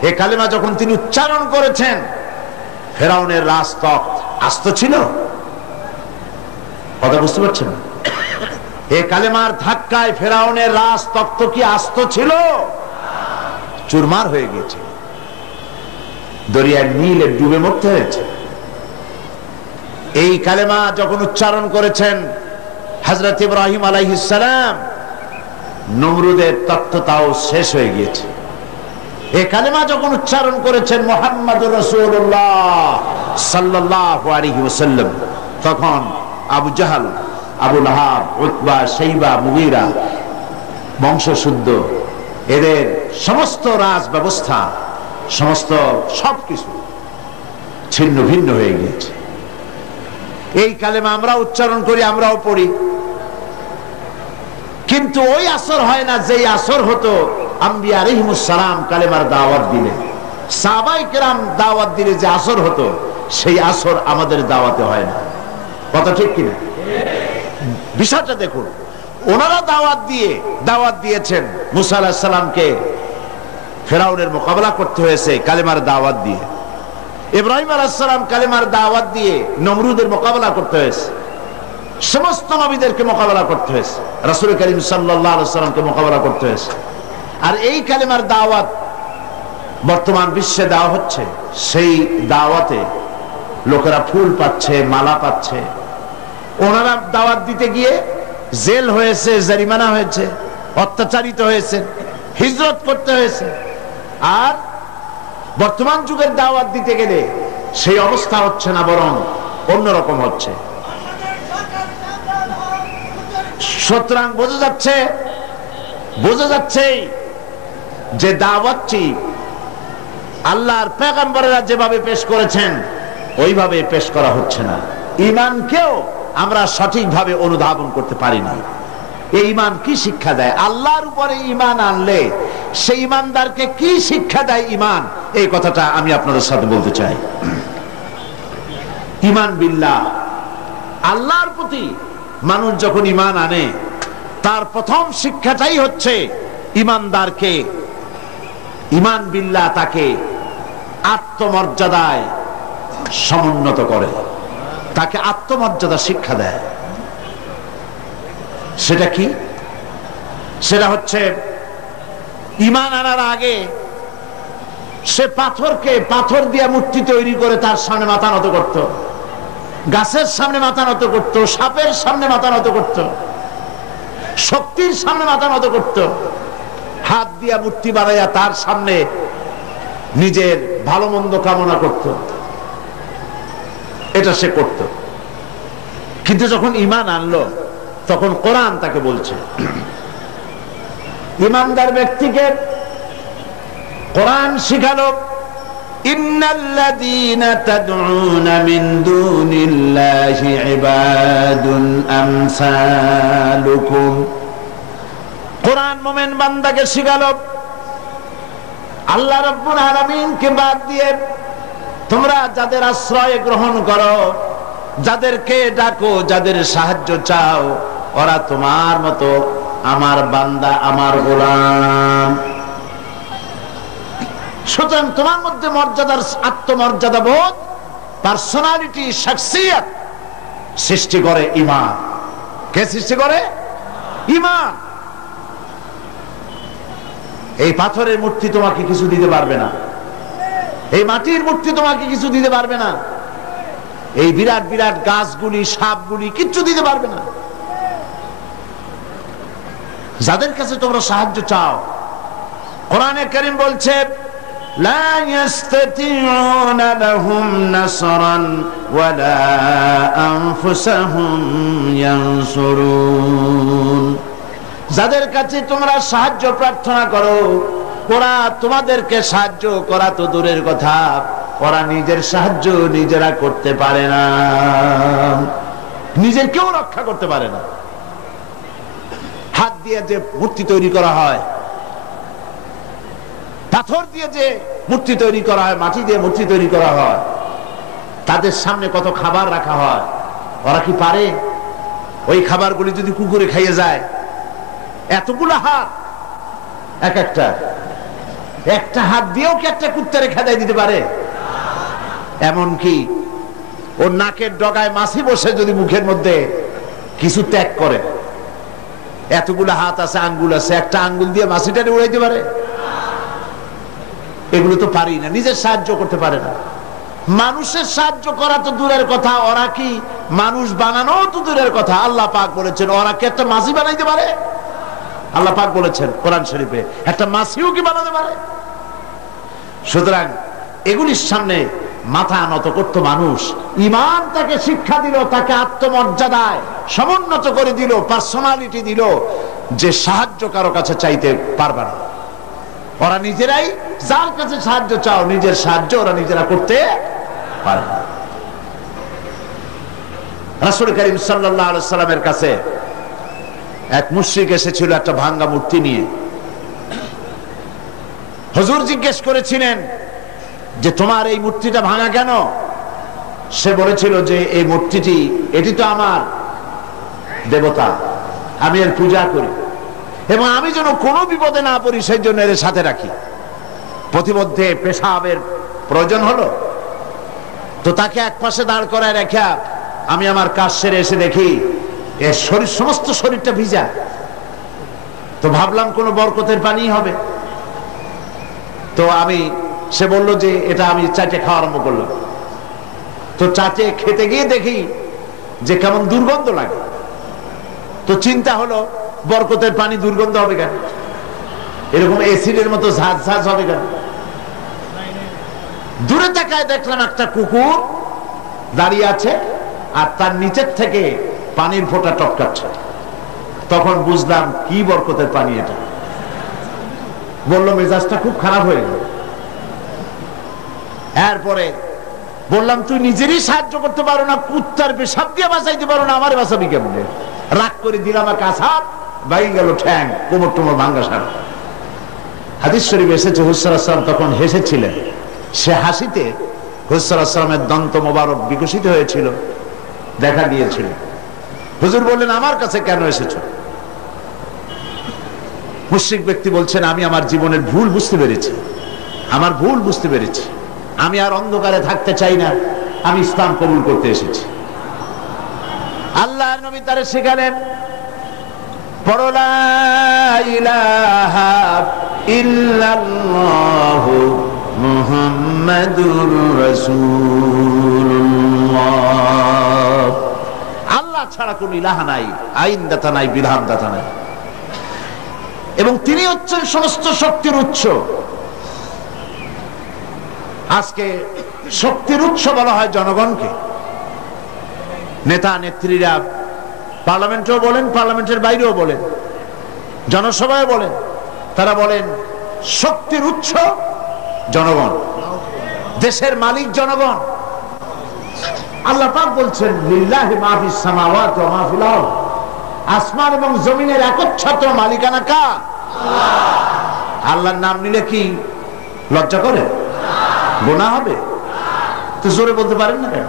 এই কালেমা যখন তিনি উচ্চারণ করেছেন, ফেরাউনের রাজতখ্ত আস্ত ছিল? কথা বুঝতে পারছেন? এই কালেমার ধাক্কায় ফেরাউনের রাজতখ্ত কি আস্ত ছিল? চুরমার হয়ে গেছে, দরিয়ার নীলে ডুবে মরতে হয়েছে। এই কালেমা যখন উচ্চারণ করেছেন হযরত ইব্রাহিম আলাইহিস সালাম, নমরুদের তত্ত্বটাও শেষ হয়ে গিয়েছে। এই কালেমা যখন উচ্চারণ করেছেন মুহাম্মদুর রাসূলুল্লাহ সাল্লাল্লাহু আলাইহি ওয়াসাল্লাম, তখন আবু জাহাল, আবু লাহাব, উতবা, শাইবা, মুগীরা বংশশুদ্ধ, এদের সমস্ত রাজ ব্যবস্থা, সমস্ত সবকিছু ছিন্ন ভিন্ন হয়ে গিয়েছে। এই কালেমা আমরা উচ্চারণ করি, আমরাও পড়ি, কিন্তু ওই আসর হয় না যেই আসর হতো আম্বিয়া আলাইহিমুস সালাম কালেমার দাওয়াত দিলে, সাহাবায়ে কেরাম দাওয়াত দিলে যে আসর হতো, সেই আসর আমাদের দাওয়াতে হয় না। কথা ঠিক কিনা? বিষয়টা দেখুন, ওনারা দাওয়াত দিয়েছেন মুসা আলাইহিস সালামকে ফেরাউনের মোকাবেলা করতে হয়েছে কালেমার দাওয়াত দিয়ে, ইব্রাহিম আলাইহিস সালাম কালেমার দাওয়াত দিয়ে নমরুদের মোকাবেলা করতে হয়েছে, সমস্ত নবীদেরকে মোকাবেলা করতে হয়েছে, রাসূল করিম সাল্লাল্লাহু আলাইহি ওয়াসাল্লামকে মোকাবেলা করতে হয়েছে। আর এই কালেমার দাওয়াত বর্তমান বিশ্বে দেওয়া হচ্ছে, সেই দাওয়াতে লোকেরা ফুল পাচ্ছে, মালা পাচ্ছে। ওনারা দাওয়াত দিতে গিয়ে জেল হয়েছে, জরিমানা হয়েছে, অত্যাচারিত হয়েছে, হিজরত করতে হয়েছে। আর বর্তমান যুগের দাওয়াত দিতে গেলে সেই অবস্থা হচ্ছে না, বরং অন্যরকম হচ্ছে। সুতরাং বোঝা যাচ্ছে যে দাওয়াতটি আল্লাহর পয়গম্বরেরা যেভাবে পেশ করেছেন ওইভাবে পেশ করা হচ্ছে না। ঈমানকেও আমরা সঠিকভাবে অনুধাবন করতে পারি না। এই ঈমান কি শিক্ষা দেয়? আল্লাহর উপরে ঈমান আনলে সেই ঈমানদারকে কি শিক্ষা দেয় ঈমান, এই কথাটা আমি আপনাদের সাথে বলতে চাই। ঈমান বিল্লাহ, আল্লাহর প্রতি মানুষ যখন ঈমান আনে, তার প্রথম শিক্ষাটাই হচ্ছে ঈমানদারকে, ঈমান বিল্লাহ তাকে আত্মমর্যাদায় সমুন্নত করে, তাকে আত্মমর্যাদা শিক্ষা দেয়। সেটা কি? সেটা হচ্ছে ঈমান আনার আগে সে পাথর দিয়ে মূর্তি তৈরি করে তার সামনে মাথা নত করত, গাছের সামনে মাথা নত করত, সাপের সামনে মাথা নত করত, শক্তির সামনে মাথা নত করত, হাত দিয়া মূর্তি বানাইয়া তার সামনে নিজের ভালো মন্দ কামনা করত, এটা সে করত। কিন্তু যখন ঈমান আনলো, তখন কোরআন তাকে বলছে, ঈমানদার ব্যক্তিকে কোরআন শিখালো, ইন্নাল্লাযীনা তাদউনা মিন দুনিল্লাহি ইবাদুন আমসালুকুম। কোরআন মুমিন বান্দাকে শিখালো, আল্লাহ রাব্বুল আলামিনকে বাদ দিয়ে তোমরা যাদের আশ্রয় গ্রহণ করো, যাদেরকে ডাকো, যাদের সাহায্য চাও, ওরা তোমার মতো আমার বান্দা, আমার গোলাম। সুতরাং তোমার মধ্যে মর্যাদার, আত্মমর্যাদা বোধ, পার্সোনালিটি, শাখসিয়ত সৃষ্টি করে ঈমান। কে সৃষ্টি করে? ঈমান। এই পাথরের মূর্তি তোমাকে কিছু দিতে পারবে না, এই মাটির মূর্তি তোমাকে কিছু দিতে পারবে না, এই বিরাট বিরাট গাছগুলি, সাপগুলি কিচ্ছু দিতে পারবে না। যাদের কাছে তোমরা সাহায্য চাও, কোরআনে কারীম বলছে, লা ইস্তাতিউনা লাহুম নাসরান ওয়ালা আনফুসাহুম ইয়ানসুরুন। যাদের কাছে তোমরা সাহায্য প্রার্থনা করো, ওরা তোমাদেরকে সাহায্য করা তো দূরের কথা, ওরা নিজের সাহায্য নিজেরা করতে পারে না, নিজের কেউ রক্ষা করতে পারে না। হাত দিয়ে যে মূর্তি তৈরি করা হয়, পাথর দিয়ে যে মূর্তি তৈরি করা হয়, মাটি দিয়ে মূর্তি তৈরি করা হয়, তাদের সামনে কত খাবার রাখা হয়, ওরা কি পারে? ওই খাবারগুলি যদি কুকুরে খাইয়ে যায়, এতগুলো হাত, একটা হাত দিয়েও কি একটা কুত্তারে খেদাই দিতে পারে? এমনকি ওর নাকের ডগায় মাছি বসে যদি মুখের মধ্যে কিছু ত্যাগ করে, এতগুলো হাত আছে, আঙ্গুল আছে, একটা আঙ্গুল দিয়ে মাছিটারে উড়াইতে পারে? এগুলো তো পারি না, নিজের সাহায্য করতে পারে না। মানুষের সাহায্য করা তো দূরের কথা, ওরা কি মানুষ বানানো তো দূরের কথা। আল্লাহ পাক বলেছেন, ওরা কি একটা মাছি বানাইতে পারে? আল্লাহ পাক বলেছেন কোরআন শরীফে, একটা মাছিও কি বানাতে পারে? সুতরাং এগুলির সামনে মাথা নত করতো মানুষ। ঈমান তাকে শিক্ষা দিল, তাকে আত্মমর্যাদায় সমুন্নত করে দিল, পার্সোনালিটি দিল যে সাহায্য কারো কাছে চাইতে পারবে না। ওরা নিজেরাই, যার কাছে সাহায্য চাও নিজের সাহায্য ওরা নিজেরা করতে পারে। রাসূল করিম সাল্লাল্লাহু আলাইহি সাল্লামের কাছে এক মুশরিক এসেছিল একটা ভাঙা মূর্তি নিয়ে। হুজুর জিজ্ঞেস করেছিলেন যে তোমার এই মূর্তিটা ভাঙা কেন? সে বলেছিল যে এই মূর্তিটি, এটি তো আমার দেবতা, আমি এর পূজা করি এবং আমি যেন কোনো বিপদে না পড়ি সেই জন্য এর সাথে রাখি। প্রতিমধ্যে পেশাবের প্রয়োজন হলো তো তাকে এক পাশে দাঁড় করায় রেখা আমি আমার কাজ সেরে এসে দেখি এর শরীর, সমস্ত শরীরটা ভিজা। তো ভাবলাম কোনো বরকতের পানি হবে। তো সে বলল যে এটা আমি চাটে খাওয়া আরম্ভ করলাম। তো চাটে খেতে গিয়ে দেখি যে কেমন দুর্গন্ধ লাগে। তো চিন্তা হলো বরকতের পানি দুর্গন্ধ হবে কেন, এরকম এসিডের মতো ঝাঁঝ ঝাঁঝ হবে কেন? দূরে তাকায় দেখলাম একটা কুকুর দাঁড়িয়ে আছে আর তার নিচের থেকে পানির ফোঁটা টপকাচ্ছে। তখন বুঝলাম কি বরকতের পানি এটা। বললো মেজাজটা খুব খারাপ হয়ে গেল। এরপরে বললাম তুই নিজেরই সাহায্য করতে পারো না, কুত্তার পেশাব দিয়ে বাঁচাইতে পারো না, আমার বাঁচাবি কেমনে? রাগ করে দিলাম এক আছাড়, বাইরে গেল ঠ্যাং, কোমর টোমর ভাঙ্গা সার। হাদিস শরীফ এসেছে হুজুর সাল্লাল্লাহু আলাইহি ওয়াসাল্লাম তখন হেসেছিলেন। সে হাসিতে হুজুর সাল্লাল্লাহু আলাইহি ওয়াসাল্লামের দন্ত মোবারক বিকশিত হয়েছিল, দেখা দিয়েছিল। হুজুর বললেন আমার কাছে কেন এসেছো? মুশরিক ব্যক্তি বলছেন আমি আমার জীবনের ভুল বুঝতে পেরেছি, আমার ভুল বুঝতে পেরেছি, আমি আর অন্ধকারে থাকতে চাই না, আমি ইসলাম কবুল করতে এসেছি। আল্লাহর নবী তারে শেখালেন পড়ো লা ইলাহা ইল্লাল্লাহু মুহাম্মাদুর রাসূলুল্লাহ। আল্লাহ ছাড়া কোনো ইলাহা নাই, আইনদাতা নাই, বিধানদাতা নাই, এবং তিনি হচ্ছেন সমস্ত শক্তির উৎস। আজকে শক্তির উৎস বলা হয় জনগণকে। নেতা নেত্রীরা পার্লামেন্টেও বলেন, পার্লামেন্টের বাইরেও বলেন, জনসভায় বলেন, তারা বলেন শক্তির উৎস জনগণ, দেশের মালিক জনগণ। আল্লাহ পাক বলছেন লিল্লাহি মা ফিস সামাওয়াতি ওয়া মা ফিল আরদ, আসমান এবং জমিনের একচ্ছত্র মালিকানা কার? আল্লাহ। আল্লাহর নাম নিলে কি লজ্জা করে? গুনাহ হবে? তো জোরে বলতে পারেন না কেন?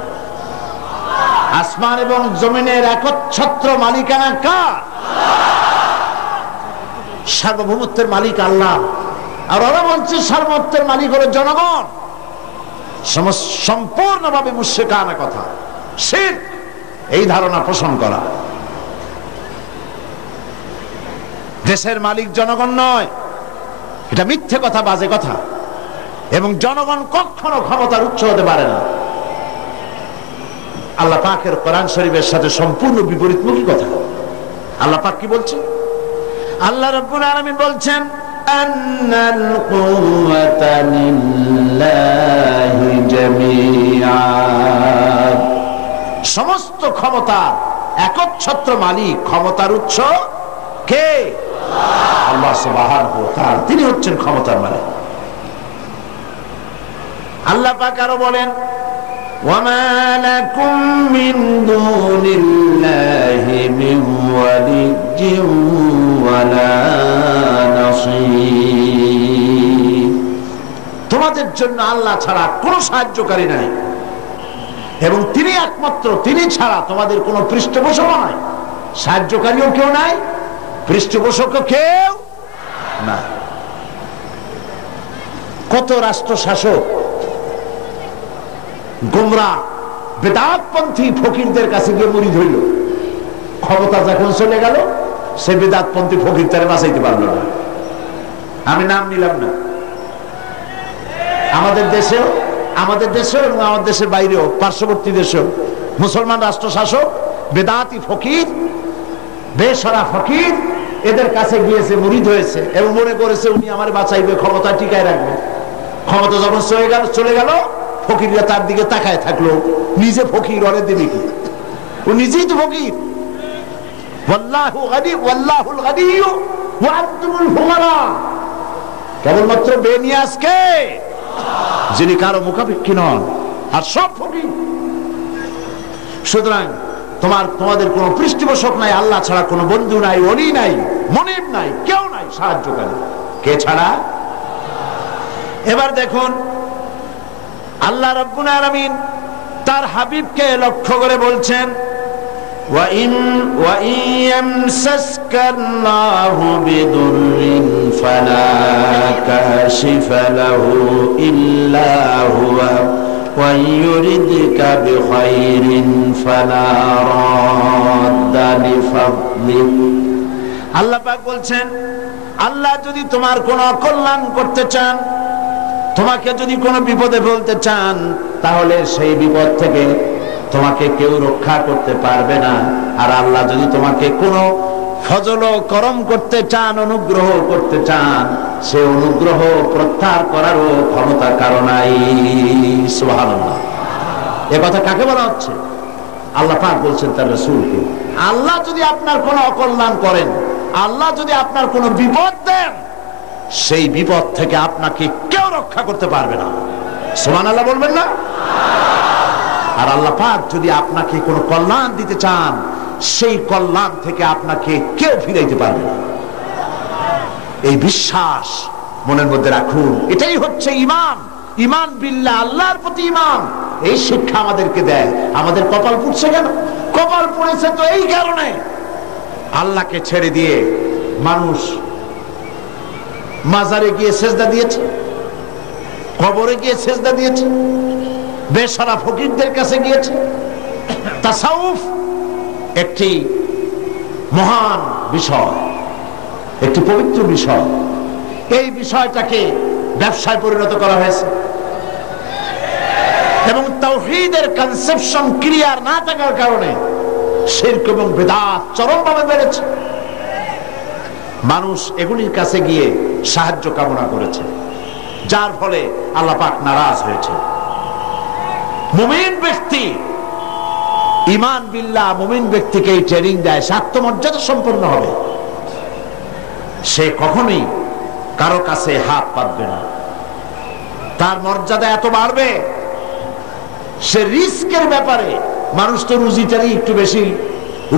আসমান এবং জমিনের একচ্ছত্র মালিকানা কার? সার্বভৌমত্বের মালিক আল্লাহ। আর ওরা বলছে সার্বভৌমত্বের মালিক হলো জনগণ। সম্পূর্ণভাবে মুশরিকানা কথা, শিরক, এই ধারণা পোষণ করা। দেশের মালিক জনগণ নয়, এটা মিথ্যে কথা, বাজে কথা। এবং জনগণ কখনো ক্ষমতার উৎস হতে পারে না। আল্লাহ পাকের কোরআন শরীফের সাথে সম্পূর্ণ বিপরীতমুখী কথা। আল্লাহ পাক কি বলছেন? আল্লাহ রাব্বুল আলামিন বলছেন আন্নাল কুওয়াতা লিল্লাহি জামিআ, সমস্ত ক্ষমতা একচ্ছত্র মালিক, ক্ষমতার উৎস কে? আল্লাহ সুবহানাহু ওয়া তাআলা, তিনি হচ্ছেন ক্ষমতার মালিক। আল্লাহ পাক আরো বলেন ওয়ামা লাকুম মিন দুনিল্লাহি মিন ওয়ালিয়্যিন ওয়ালা নাসীর, তোমাদের জন্য আল্লাহ ছাড়া কোনো সাহায্যকারী নাই এবং তিনি একমাত্র, তিনি ছাড়া তোমাদের কোনো পৃষ্ঠপোষকও নাই, সাহায্যকারীও কেউ নাই, পৃষ্ঠপোষকও কেউ না। কত রাষ্ট্র শাসক গোমরাহ বেদাতপন্থী ফকিরদের কাছে গিয়ে মুরিদ হইল, ক্ষমতা যখন চলে গেল সে বেদাতপন্থী ফকির তারে বাঁচাইতে পারলো না। আমি নাম নিলাম না। আমাদের দেশেও এবং আমাদের দেশের বাইরেও, পার্শ্ববর্তী দেশেও মুসলমান রাষ্ট্র শাসক বেদাতি ফকির, বেসরা ফকির, এদের কাছে গিয়েছে, মুরিদ হয়েছে এবং মনে করেছে উনি আমার বাঁচাইবে, ক্ষমতা টিকায় রাখবে। ক্ষমতা যখন চলে গেল ফকিররা তার দিকে তাকায় থাকলো, নিজে ফকির, ওরে দেবে কি? ও নিজেই তো ফকির। ওয়াল্লাহু গানি ওয়াল্লাহুল গানিয়্যু ওয়া আনতুমুল ফুকারা। কেবলমাত্র বেনিয়াজ কে? যিনি কারো মুখাপেক্ষী নন, আর সব ফকির। সুতরাং তোমাদের কোনো পৃষ্ঠপোষক নাই, আল্লাহ ছাড়া কোনো বন্ধু নাই, ওলি নাই, মনিব নাই, কেউ নাই সাহায্যকারী। কে ছাড়া? এবার দেখুন আল্লাহ রাব্বুল আলামিন তার হাবিবকে লক্ষ্য করে বলছেন, ওয়া ইন ইয়ামসাসকাল্লাহু বিদুররিন ফালা কাশিফা লাহু ইল্লা হুয়া ওয়া ইউরিদকা বিখাইরিন ফালা রাদ্দা লিফাদলিহি। আল্লাহ পাক বলছেন, আল্লাহ যদি তোমার কোনো অকল্যাণ করতে চান, তোমাকে যদি কোনো বিপদে ফেলতে চান, তাহলে সেই বিপদ থেকে তোমাকে কেউ রক্ষা করতে পারবে না। আর আল্লাহ যদি তোমাকে কোনো ফজল ও করম করতে চান, অনুগ্রহ করতে চান, সে অনুগ্রহ প্রত্যাহার করারও ক্ষমতা কারো নাই। সুবহানাল্লাহ। এ কথা কাকে বলা হচ্ছে? আল্লাহ পাক বলছেন তার রাসূলকে। আল্লাহ যদি আপনার কোনো অকল্যাণ করেন, আল্লাহ যদি আপনার কোনো বিপদ দেন, সেই বিপদ থেকে আপনাকে কেউ রক্ষা করতে পারবে না। সুবহানাল্লাহ বলবেন না? আর আল্লাহ পাক যদি আপনাকে কোনো কল্যাণ দিতে চান, সেই কল্যাণ থেকে আপনাকে কেউ ফিরাইতে পারবে না। এই বিশ্বাস মনের মধ্যে রাখুন। এটাই হচ্ছে ঈমান। ঈমান বিল্লাহ, আল্লাহর প্রতি ঈমান। এই শিক্ষা আমাদেরকে দেয়। আমাদের কপাল পুড়ছে কেন? কপাল পুড়েছে তো এই কারণে, আল্লাহকে ছেড়ে দিয়ে মানুষ মাজারে গিয়ে সেজদা দিয়েছে, কবরে গিয়ে সেজদা দিয়েছে, বেশারা ফকিরদের কাছে গিয়েছে। তাসাউফ একটি মহান বিষয়, একটি পবিত্র বিষয়। এই বিষয়টাকে ব্যবসায় পরিণত করা হয়েছে এবং তাওহীদের কনসেপশন ক্লিয়ার না থাকার কারণে শিরক এবং বিদআত চরমভাবে বেড়েছে। মানুষ এগুলির কাছে গিয়ে সাহায্য কামনা করেছে, যার ফলে আল্লাহ পাক নারাজ হয়েছে। মুমিন ব্যক্তি, ঈমান বিল্লাহ মুমিন ব্যক্তিকে এই ট্রেনিং দেয়, সে আত্মমর্যাদা সম্পন্ন হবে। সে কখনোই কারো কাছে হাত পাতবে না, তার মর্যাদা এত বাড়বে। সে রিস্কের ব্যাপারে, মানুষ তো রুজিটারই একটু বেশি,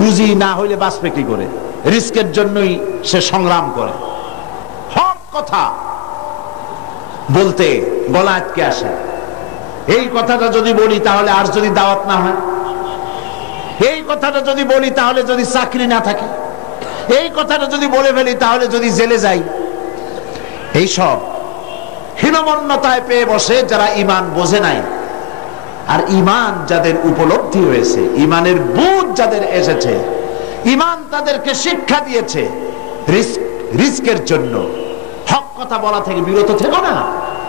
রুজি না হইলে বাঁচবে কি করে, রিস্কের জন্যই সে সংগ্রাম করে। হক কথা বলতে গলা আটকে আসে। এই কথাটা যদি বলি তাহলে আর যদি দাওয়াত না হয়, এই কথাটা যদি বলি তাহলে যদি চাকরি না থাকে, এই কথাটা যদি বলে ফেলি তাহলে যদি জেলে যাই, এইসব হীনমন্যতায় পেয়ে বসে যারা ঈমান বোঝে নাই। আর ঈমান যাদের উপলব্ধি হয়েছে, ঈমানের বুঝ যাদের এসেছে, ঈমান তাদেরকে শিক্ষা দিয়েছে, রিস্কের জন্য হক কথা বলা থেকে বিরত থেকো না,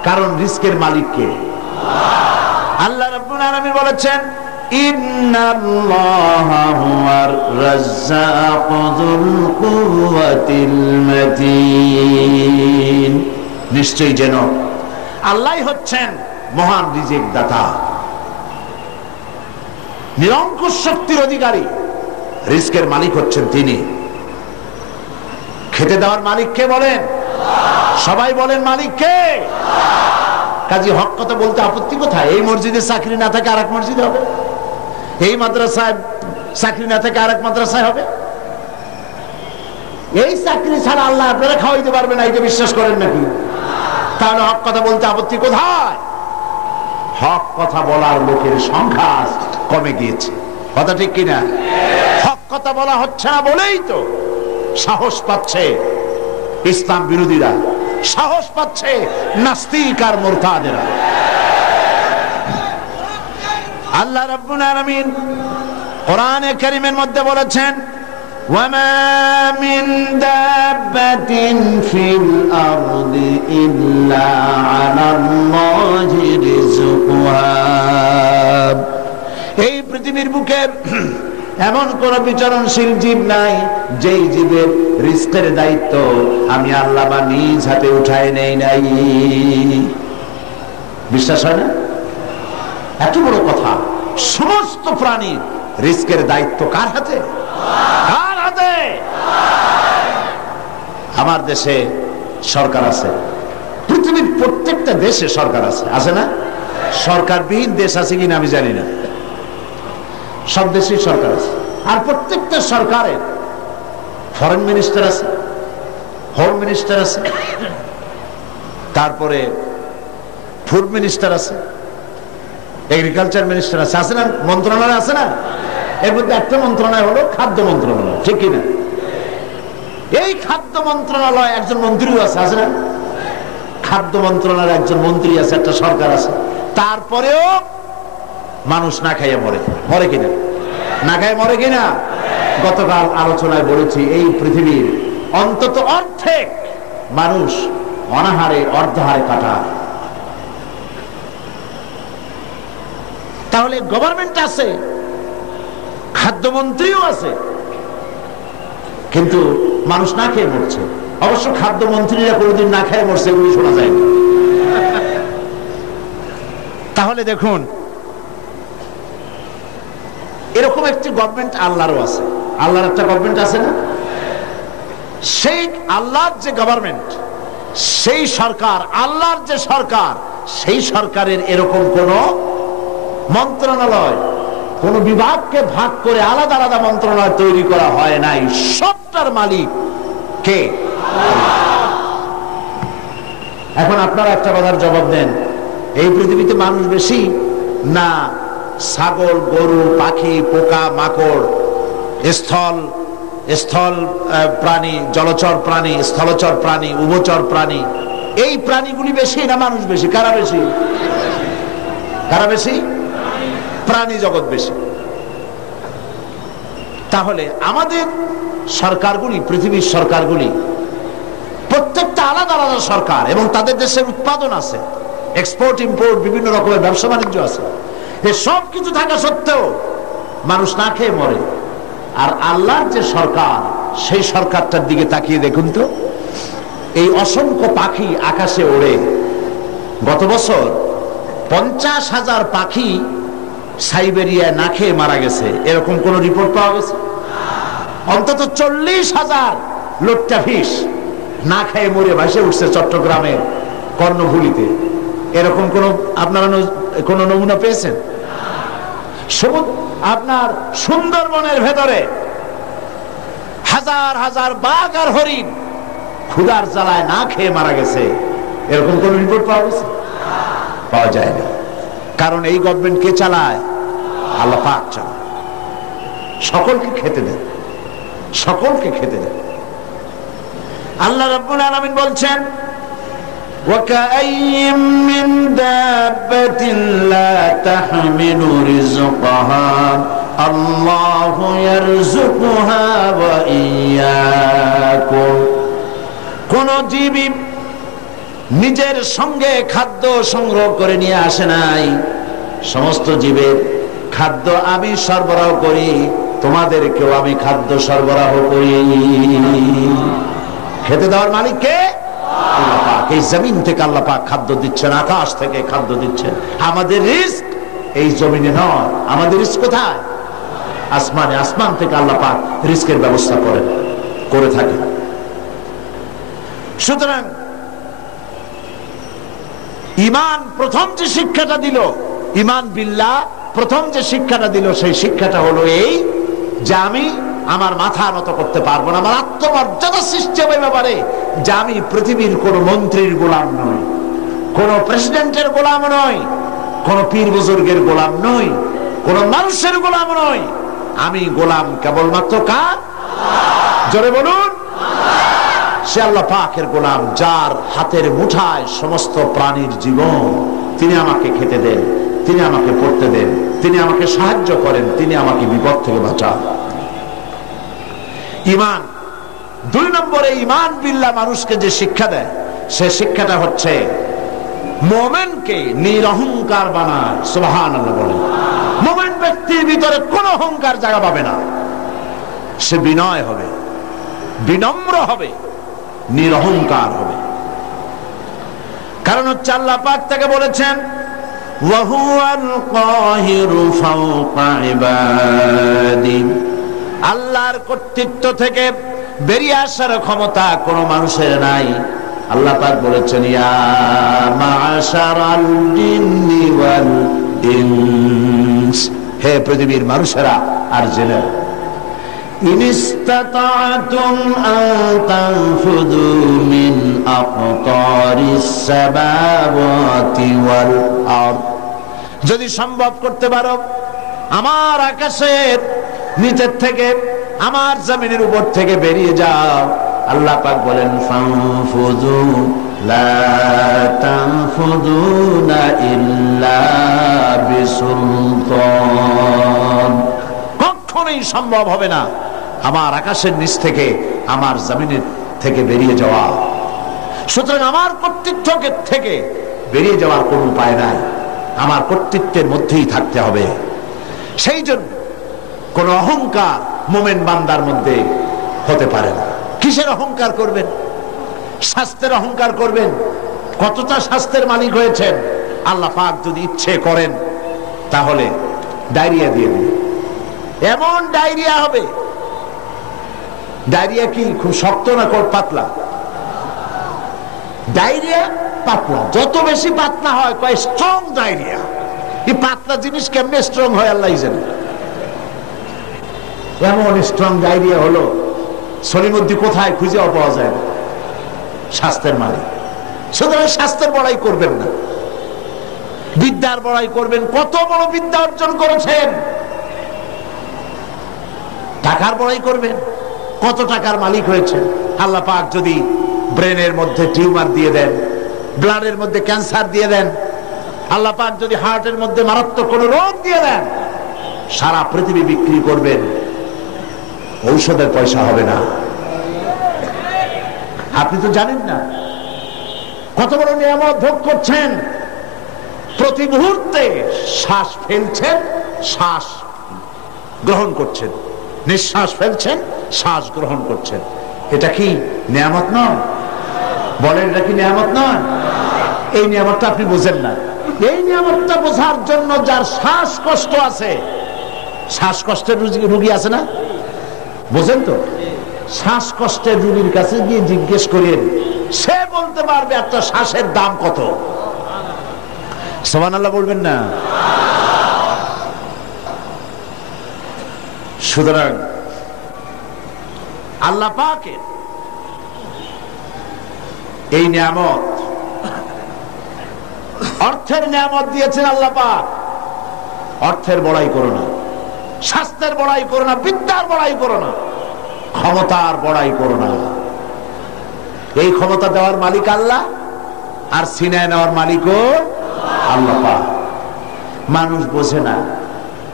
কারণ রিস্কের মালিক কে? আল্লাহ রাব্বুল আলামিন বলেছেন, ইন্নাল্লাহা হুয়ার রাজ্জাকু যুল কুওয়াতিল মাতিন। নিশ্চয়ই যেন আল্লাহই হচ্ছেন মহান রিজিক দাতা, নিরঙ্কুশ শক্তির অধিকারী। রিস্কের মালিক হচ্ছেন তিনি। খেতে দেওয়ার মালিক কে বলেন? সবাই বলেন মালিক কে? কাজী হক কথা বলতে আপত্তি কোথায়? এই মসজিদে চাকরি না থাকে আরেক মসজিদে হবে, এই মাদ্রাসায় চাকরি না থাকে আরেক মাদ্রাসায় হবে। এই চাকরি ছাড়া আল্লাহ আপনারা খাওয়াইতে পারবে না, এটা বিশ্বাস করেন নাকি? তাহলে হক কথা বলতে আপত্তি কোথায়? হক কথা বলার লোকের সংখ্যা কমে গিয়েছে, কথা ঠিক কিনা? হক কথা বলা হচ্ছে না বলেই তো সাহস পাচ্ছে ইসলাম বিরোধীরা, সাহস পাচ্ছে নাস্তিক আর মুরতাদেরা। আল্লাহ রাব্বুল আলামিন কোরআনে কারীমের মধ্যে বলেছেন, ওয়ামা মিন দাব্বাতিন ফিল আরদি ইল্লা আলাল্লাহি রিজকুহা। এই পৃথিবীর বুকে এমন কোন বিচরণশীল জীব নাই যেই জীবের রিস্কের দায়িত্ব আমি আল্লাহ বা নিজ হাতে উঠায় নেই নাই। বিশ্বাস হয় না? এত বড় কথা, সমস্ত প্রাণীর রিস্কের দায়িত্ব কার হাতে? কার হাতে? আমার দেশে সরকার আছে, পৃথিবীর প্রত্যেকটা দেশে সরকার আছে, আছে না? সরকারবিহীন দেশ আছে কিনা আমি জানি না, সব দেশেই সরকার আছে। আর প্রত্যেকটা সরকারের ফরেন মিনিস্টার আছে, হোম মিনিস্টার আছে, তারপরে ফুড মিনিস্টার আছে, এগ্রিকালচার মিনিস্টার আছে, আছে না? মন্ত্রণালয় আছে না? এর মধ্যে একটা মন্ত্রণালয় হলো খাদ্য মন্ত্রণালয়, ঠিক কিনা? এই খাদ্য মন্ত্রণালয় একজন মন্ত্রীও আছে, আছে না? খাদ্য মন্ত্রণালয়ের একজন মন্ত্রী আছে, একটা সরকার আছে। তারপরেও মানুষ না খাইয়ে মরে, মরে কিনা? না খাইয়ে মরে কিনা? গতকাল আলোচনায় বলেছি, এই পৃথিবীর অন্তত অর্ধেক মানুষ অনাহারে, অর্ধাহারে কাটায়। তাহলে গভর্নমেন্ট আছে, খাদ্যমন্ত্রীও আছে, কিন্তু মানুষ না খেয়ে মরছে। অবশ্য খাদ্যমন্ত্রীরা কোনোদিন না খেয়ে মরছে এগুলি শোনা যায় না। তাহলে দেখুন, এরকম একটি গভর্নমেন্ট আল্লাহরও আছে। আল্লাহর একটা গভর্নমেন্ট আছে না? সেই আল্লাহর যে গভর্নমেন্ট, সেই সরকার, আল্লাহর যে সরকার, সেই সরকারের এরকম কোন মন্ত্রণালয়, কোন বিভাগকে ভাগ করে আলাদা আলাদা মন্ত্রণালয় তৈরি করা হয় নাই। সবটার মালিক কে? এখন আপনারা একটা কথার জবাব দেন, এই পৃথিবীতে মানুষ বেশি না ছাগল, গরু, পাখি, পোকা, মাকড়, স্থল প্রাণী, জলচর প্রাণী, স্থলচর প্রাণী, উভচর প্রাণী, এই প্রাণীগুলি বেশি না মানুষ বেশি? কারা বেশি? কারা বেশি? প্রাণী জগৎ বেশি। তাহলে আমাদের সরকারগুলি, পৃথিবীর সরকারগুলি প্রত্যেকটা আলাদা আলাদা সরকার, এবং তাদের দেশের উৎপাদন আছে, এক্সপোর্ট ইম্পোর্ট, বিভিন্ন রকমের ব্যবসা বাণিজ্য আছে। সব কিছু থাকা সত্ত্বেও মানুষ না খেয়ে মরে। আর আল্লাহর যে সরকার, সেই সরকারটার দিকে তাকিয়ে দেখুন তো, এই অসংখ্য পাখি আকাশে ওড়ে। গত বছর 50,000 পাখি সাইবেরিয়ায় না খেয়ে মারা গেছে, এরকম কোন রিপোর্ট পাওয়া গেছে? অন্তত 40,000 লোট্টাফিশ না খেয়ে মরে ভাসে উঠছে চট্টগ্রামের কর্ণফুলীতে। এরকম কোন আপনারা কোন নমুনা পেয়েছেন? আপনার সুন্দরবনের ভেতরে হাজার হাজার বাঘ আর হরিণ ক্ষুধার জ্বালায় না খেয়ে মারা গেছে, এরকম কোন রিপোর্ট পাওয়া গেছে? পাওয়া যায় না। কারণ এই গভর্নমেন্ট কে চালায়? আল্লাহ পাক চালায়। সকলকে খেতে দেন, সকলকে খেতে দেন। আল্লাহ রাব্বুল আলামিন বলছেন, وَكَأَيٍّ مِّن دَابَّةٍ لَّا تَحْمِلُ رِزْقَهَا اللَّهُ يَرْزُقُهَا وَإِيَّاكُمْ। কোন জীবই নিজের সঙ্গে খাদ্য সংগ্রহ করে নিয়ে আসে নাই। সমস্ত জীবের খাদ্য আমি সরবরাহ করি, তোমাদেরকেও আমি খাদ্য সরবরাহ করি। খেতে দেওয়ার মালিক কে? আল্লাহ পাক। এই জমিন থেকে আল্লাহ পাক খাদ্য দিচ্ছেন, আকাশ থেকে খাদ্য দিচ্ছেন। আমাদের রিস্ক এই জমিনে নয়, আমাদের রিস্ক কোথায়? আসমানে। আসমান থেকে আল্লাহ পাক রিস্কের ব্যবস্থা করে থাকেন। সুতরাং ঈমান প্রথম যে শিক্ষাটা দিল, ঈমান বিল্লাহ প্রথম যে শিক্ষাটা দিল, সেই শিক্ষাটা হলো এই যে আমি আমার মাথা নত করতে পারবো না, আমার আত্মমর্যাদা সৃষ্টি হবে ব্যাপারে যে আমি পৃথিবীর কোন মন্ত্রীর গোলাম নই, কোন প্রেসিডেন্টের গোলাম নই, কোন পীর বুজুর্গের গোলাম নই, কোন মানুষের গোলাম নই। আমি গোলাম কেবলমাত্র কার? জোরে বলুন। সে আল্লাহ পাকের গোলাম, যার হাতের মুঠায় সমস্ত প্রাণীর জীবন। তিনি আমাকে খেতে দেন, তিনি আমাকে পড়তে দেন, তিনি আমাকে সাহায্য করেন, তিনি আমাকে বিপদ থেকে বাঁচান। ঈমান। 2 নম্বরে ঈমান বিল্লাহ মানুষকে যে শিক্ষা দেয়, সে শিক্ষাটা হচ্ছে মুমিনকে নিরহংকার বানায়। সুবহানাল্লাহ বলেন। মুমিন ব্যক্তির ভিতরে কোনো অহংকার জায়গা পাবে না। সে বিনয় হবে, বিনম্র হবে, নিরহংকার হবে। কারণ হচ্ছে আল্লাহ পাক তাকে বলেছেন, ওয়া হুয়াল কাহিরু ফাওকা ইবাদি। আল্লাহর কর্তৃত্ব থেকে বেরিয়ে আসার ক্ষমতা কোন মানুষের নাই। আল্লাহ পাক বলেছেন, ইয়া মা'শারাল জিন্নি ওয়াল ইনস, হে পৃথিবীর মানুষেরা আর জিনেরা, ইন ইসতাতা'তুম আন তানফুযু মিন আকতারিস সামাওয়াতি ওয়াল আরদ, যদি সম্ভব করতে পারো আমার আকাশের নিচের থেকে, আমার জমিনের উপর থেকে বেরিয়ে যাও। আল্লাহ পাক বলেন, ফানফুযু লা তানফুযুনা ইল্লা বিসুলতান, কখনোই সম্ভব হবে না আমার আকাশের নিচ থেকে, আমার জমিনের থেকে বেরিয়ে যাওয়া। সুতরাং আমার কর্তৃত্ব থেকে বেরিয়ে যাওয়ার কোনো উপায় নাই, আমার কর্তৃত্বের মধ্যেই থাকতে হবে। সেই জন্য কোন অহংকার মুমিন বান্দার মধ্যে হতে পারে না। কিসের অহংকার করবেন? স্বাস্থ্যের অহংকার করবেন। কতটা স্বাস্থ্যের মালিক হয়েছেন, আল্লাহ পাক যদি ইচ্ছে করেন তাহলে ডায়রিয়া দিয়ে দিন, এমন ডায়রিয়া হবে। ডায়রিয়া কি খুব শক্ত না পাতলা? ডায়রিয়া পাতলা, যত বেশি পাতলা হয় কয় স্ট্রং ডায়রিয়া। এই পাতলা জিনিস কেমনে স্ট্রং হয় আল্লাহ জানে। এমন স্ট্রং ডায়রিয়া হলো সলিমুদ্দি কোথায় খুঁজেও পাওয়া যায় না, স্বাস্থ্যের মালিক। সুতরাং স্বাস্থ্যের বড়াই করবেন না, বিদ্যার বড়াই করবেন। কত বড় বিদ্যা অর্জন করেছেন, টাকার বড়াই করবেন। কত টাকার মালিক হয়েছেন। আল্লাহ পাক যদি ব্রেনের মধ্যে টিউমার দিয়ে দেন, ব্লাডের মধ্যে ক্যান্সার দিয়ে দেন, আল্লাহ পাক যদি হার্টের মধ্যে মারাত্মক কোন রোগ দিয়ে দেন, সারা পৃথিবী বিক্রি করবেন, ঔষধের পয়সা হবে না। আপনি তো জানেন না কত বড় নিয়ামত ভোগ করছেন। প্রতি মুহূর্তে শ্বাস ফেলছেন, শ্বাস গ্রহণ করছেন, নিঃশ্বাস ফেলছেন, শ্বাস গ্রহণ করছেন। এটা কি নিয়ামত নয়? বলেন, এটা কি নিয়ামত নয়? এই নিয়ামতটা আপনি বুঝেন না। এই নিয়ামতটা বোঝার জন্য যার শ্বাসকষ্ট আছে, শ্বাসকষ্টের রোগী আছে না, বোঝেন তো? শ্বাসকষ্টের রোগীর কাছে গিয়ে জিজ্ঞেস করেন, সে বলতে পারবে একটা শ্বাসের দাম কত। সুবহানাল্লাহ বলবেন না? সুতরাং আল্লাহ পাকের এই নিয়ামত, অর্থের নিয়ামত দিয়েছেন আল্লাহ পাক। অর্থের বড়াই করো না, স্বাস্থ্যের বড়াই করো না, বিদ্যার বড়াই করো না, ক্ষমতার বড়াই করো না। এই ক্ষমতা দেওয়ার মালিক আল্লাহ, আর সিনায় নেওয়ার মালিকও আল্লাহ পাক। মানুষ বোঝে না,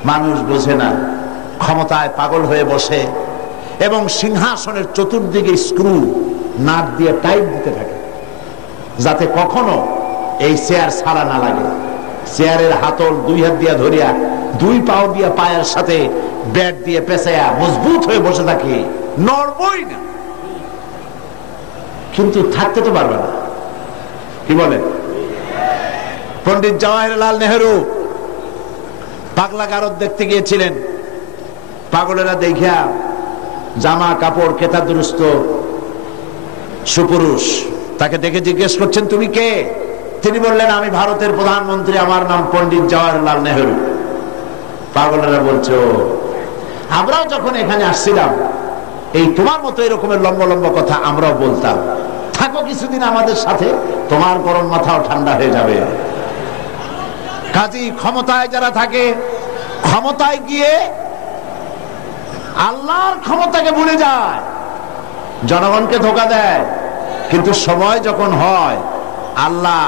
মানুষ বোঝে না, ক্ষমতায় পাগল হয়ে বসে এবং সিংহাসনের চতুর্দিকে স্ক্রু নাট দিয়ে টাইট দিতে থাকে, যাতে কখনো এই চেয়ার ছাড়া না লাগে। চেয়ারের হাতল দুই হাত দিয়া ধরিয়া, দুই পাও দিয়া পায়ের সাথে ব্যাট দিয়ে পেঁচাইয়া মজবুত হয়ে বসে থাকে, নড়বই না। কিন্তু থাকতে তো পারবে না। কি বলেন? পণ্ডিত জওয়াহরলাল নেহেরু পাগলা গারদ দেখতে গিয়েছিলেন। পাগলেরা দেখিয়া জামা কাপড় কেতাদুরস্ত সুপুরুষ, তাকে দেখে জিজ্ঞেস করছেন, তুমি কে? তিনি বললেন, আমি ভারতের প্রধানমন্ত্রী, আমার নাম পণ্ডিত জওয়াহরলাল নেহেরু। পাগলেরা বলছো, আমরাও যখন এখানে আসছিলাম এই তোমার মতো এরকমের লম্বা লম্বা কথা আমরাও বলতাম। থাকো কিছুদিন আমাদের সাথে, তোমার গরম মাথাও ঠান্ডা হয়ে যাবে। কাজী ক্ষমতায় যারা থাকে, ক্ষমতায় গিয়ে আল্লাহর ক্ষমতাকে ভুলে যায়, জনগণকে ধোঁকা দেয়। কিন্তু সময় যখন হয়, আল্লাহ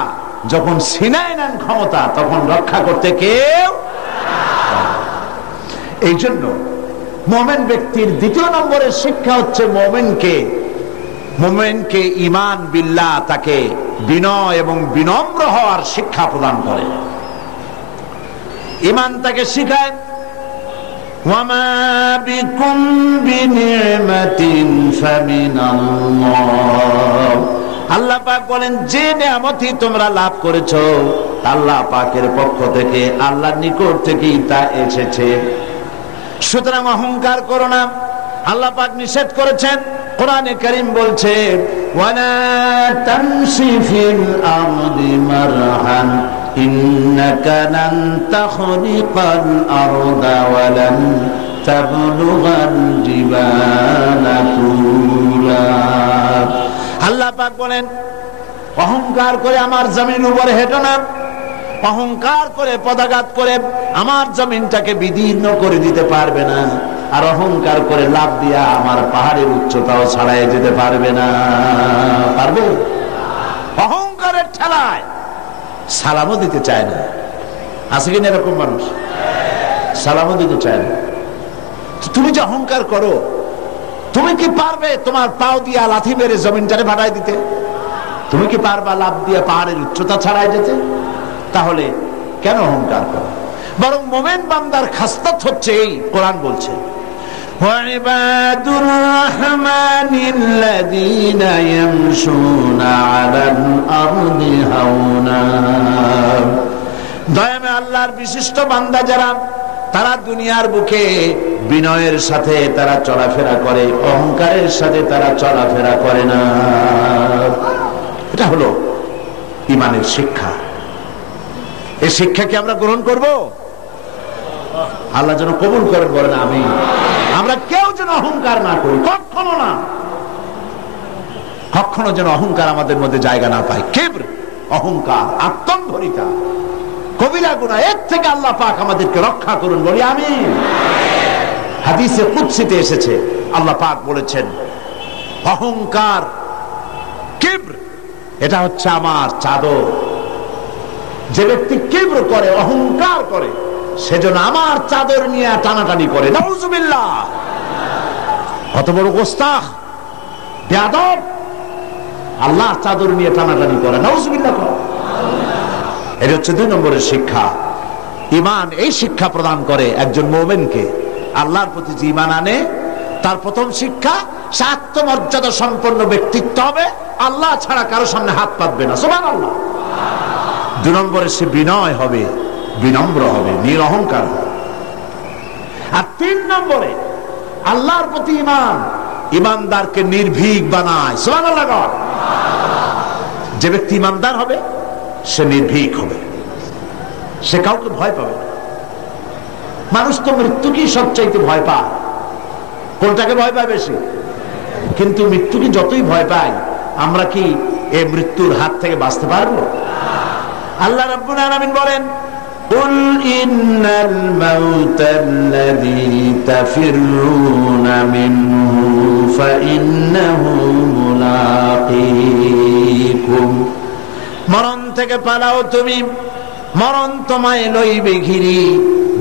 যখন ছিনায় নেন ক্ষমতা, তখন রক্ষা করতে কেউ। এই জন্য মুমিন ব্যক্তির দ্বিতীয় নম্বরের শিক্ষা হচ্ছে মুমিনকে ঈমান বিল্লাহ, তাকে বিনয় এবং বিনম্র হওয়ার শিক্ষা প্রদান করে। ঈমান তাকে শিখায়, ওয়ামা বিকুম বিনিমাতিন ফামিনাল্লাহ। আল্লাহ পাক বলেন, যে নিয়ামতই তোমরা লাভ করেছো আল্লাহ পাকের পক্ষ থেকে, আল্লাহর নিকট থেকেই তা এসেছে। সুতরাং অহংকার করো না, আল্লাহ পাক নিষেধ করেছেন। কোরআনে কারীম বলছে ওয়ালা তামশি ফিল আরদি মারহান ইন্নাকা লান তাখরিকাল আরদা ওয়ালান তাবলুগাল জিবালা তুলা। আল্লাহ পাক বলেন অহংকার করে আমার জমিনের উপরে হেঁটো না, অহংকার করে পদাঘাত করে আমার জমিনটাকে বিদীর্ণ করে দিতে পারবে না, আর অহংকার করে লাভ দিয়া আমার পাহাড়ের উচ্চতাও ছাড়াই যেতে পারবে না। পারবে? অহংকারের ঠেলায় সালামও দিতে চায় না। আছে কিনা এরকম মানুষ? সালামও দিতে চায় না। তুমি যে অহংকার করো, তুমি কি পারবে তোমার পাও দিয়া লাথি মেরে জমিনটারে ভাড়ায় দিতে? তুমি কি পারবা লাভ দিয়ে পাহাড়ের উচ্চতা ছাড়াই যেতে? তাহলে কেন অহংকার করো? বরং মুমিন বান্দার খাসলত হচ্ছে এই, কোরআন বলছে ওয়াইবাদুর রাহমানিল্লাযীনা ইয়ামশুনা আলাল আরদি হাওনা। দয়াময় আল্লাহর বিশিষ্ট বান্দা যারা, তারা দুনিয়ার বুকে বিনয়ের সাথে তারা চলাফেরা করে, অহংকারের সাথে তারা চলাফেরা করে না। এটা হলো ঈমানের শিক্ষা। এই শিক্ষা কি আমরা গ্রহণ করব? আল্লাহ যেন কবুল করেন, বলেন আমিন। আমরা কেউ যেন অহংকার না করি, কখনো না, কখনো যেন অহংকার আমাদের মধ্যে জায়গা না পায়। কিবর, অহংকার, আত্মম্ভরিতা কবিরা গুনাহ, এর থেকে আল্লাহ পাক আমাদেরকে রক্ষা করুন, বলি আমিন। হাদিসে কুদসিতে এসেছে, আল্লাহ পাক বলেছেন অহংকার, কিবর, এটা হচ্ছে আমার চাদর। যে ব্যক্তি কিবর করে, অহংকার করে, সেজন্য আমার চাদর নিয়ে টানাটানি করে। নাউজুবিল্লাহ! কত বড় গোস্তাখ, বেয়াদব! আল্লাহ চাদর নিয়ে টানাটানি করে, নাউজুবিল্লাহ। এটা হচ্ছে 2 নম্বরের শিক্ষা। ঈমান এই শিক্ষা প্রদান করে একজন মুমিনকে। আল্লাহর প্রতি যে ঈমান আনে, তার প্রথম শিক্ষা, সে আত্মমর্যাদা সম্পন্ন ব্যক্তিত্ব হবে, আল্লাহ ছাড়া কারো সামনে হাত পাতবে না। সুবহানাল্লাহ। 2 নম্বরে সে বিনয় হবে, বিনম্র হবে, নিরহংকার হবে। আর 3 নম্বরে আল্লাহর প্রতি ঈমান ঈমানদারকে নির্ভীক বানায়। সুবহানাল্লাহ। যে ব্যক্তি ঈমানদার হবে সে নির্ভীক হবে, সে কাউকে ভয় পাবে না। মানুষ তো মৃত্যুকেই সবচাইতে ভয় পায়। কোনটাকে ভয় পায় বেশি? কিন্তু মৃত্যুকে যতই ভয় পাই, আমরা কি এই মৃত্যুর হাত থেকে বাঁচতে পারবো? আল্লাহ রাব্বুল আলামিন বলেন কুল ইন্নাল মাউতাল্লাযী তাফিরুনা মিনহু ফাইন্নাহু মুলাকীকুম। মরণ থেকে পালাও তুমি, মরণ তোমায় লইবে ঘিরি,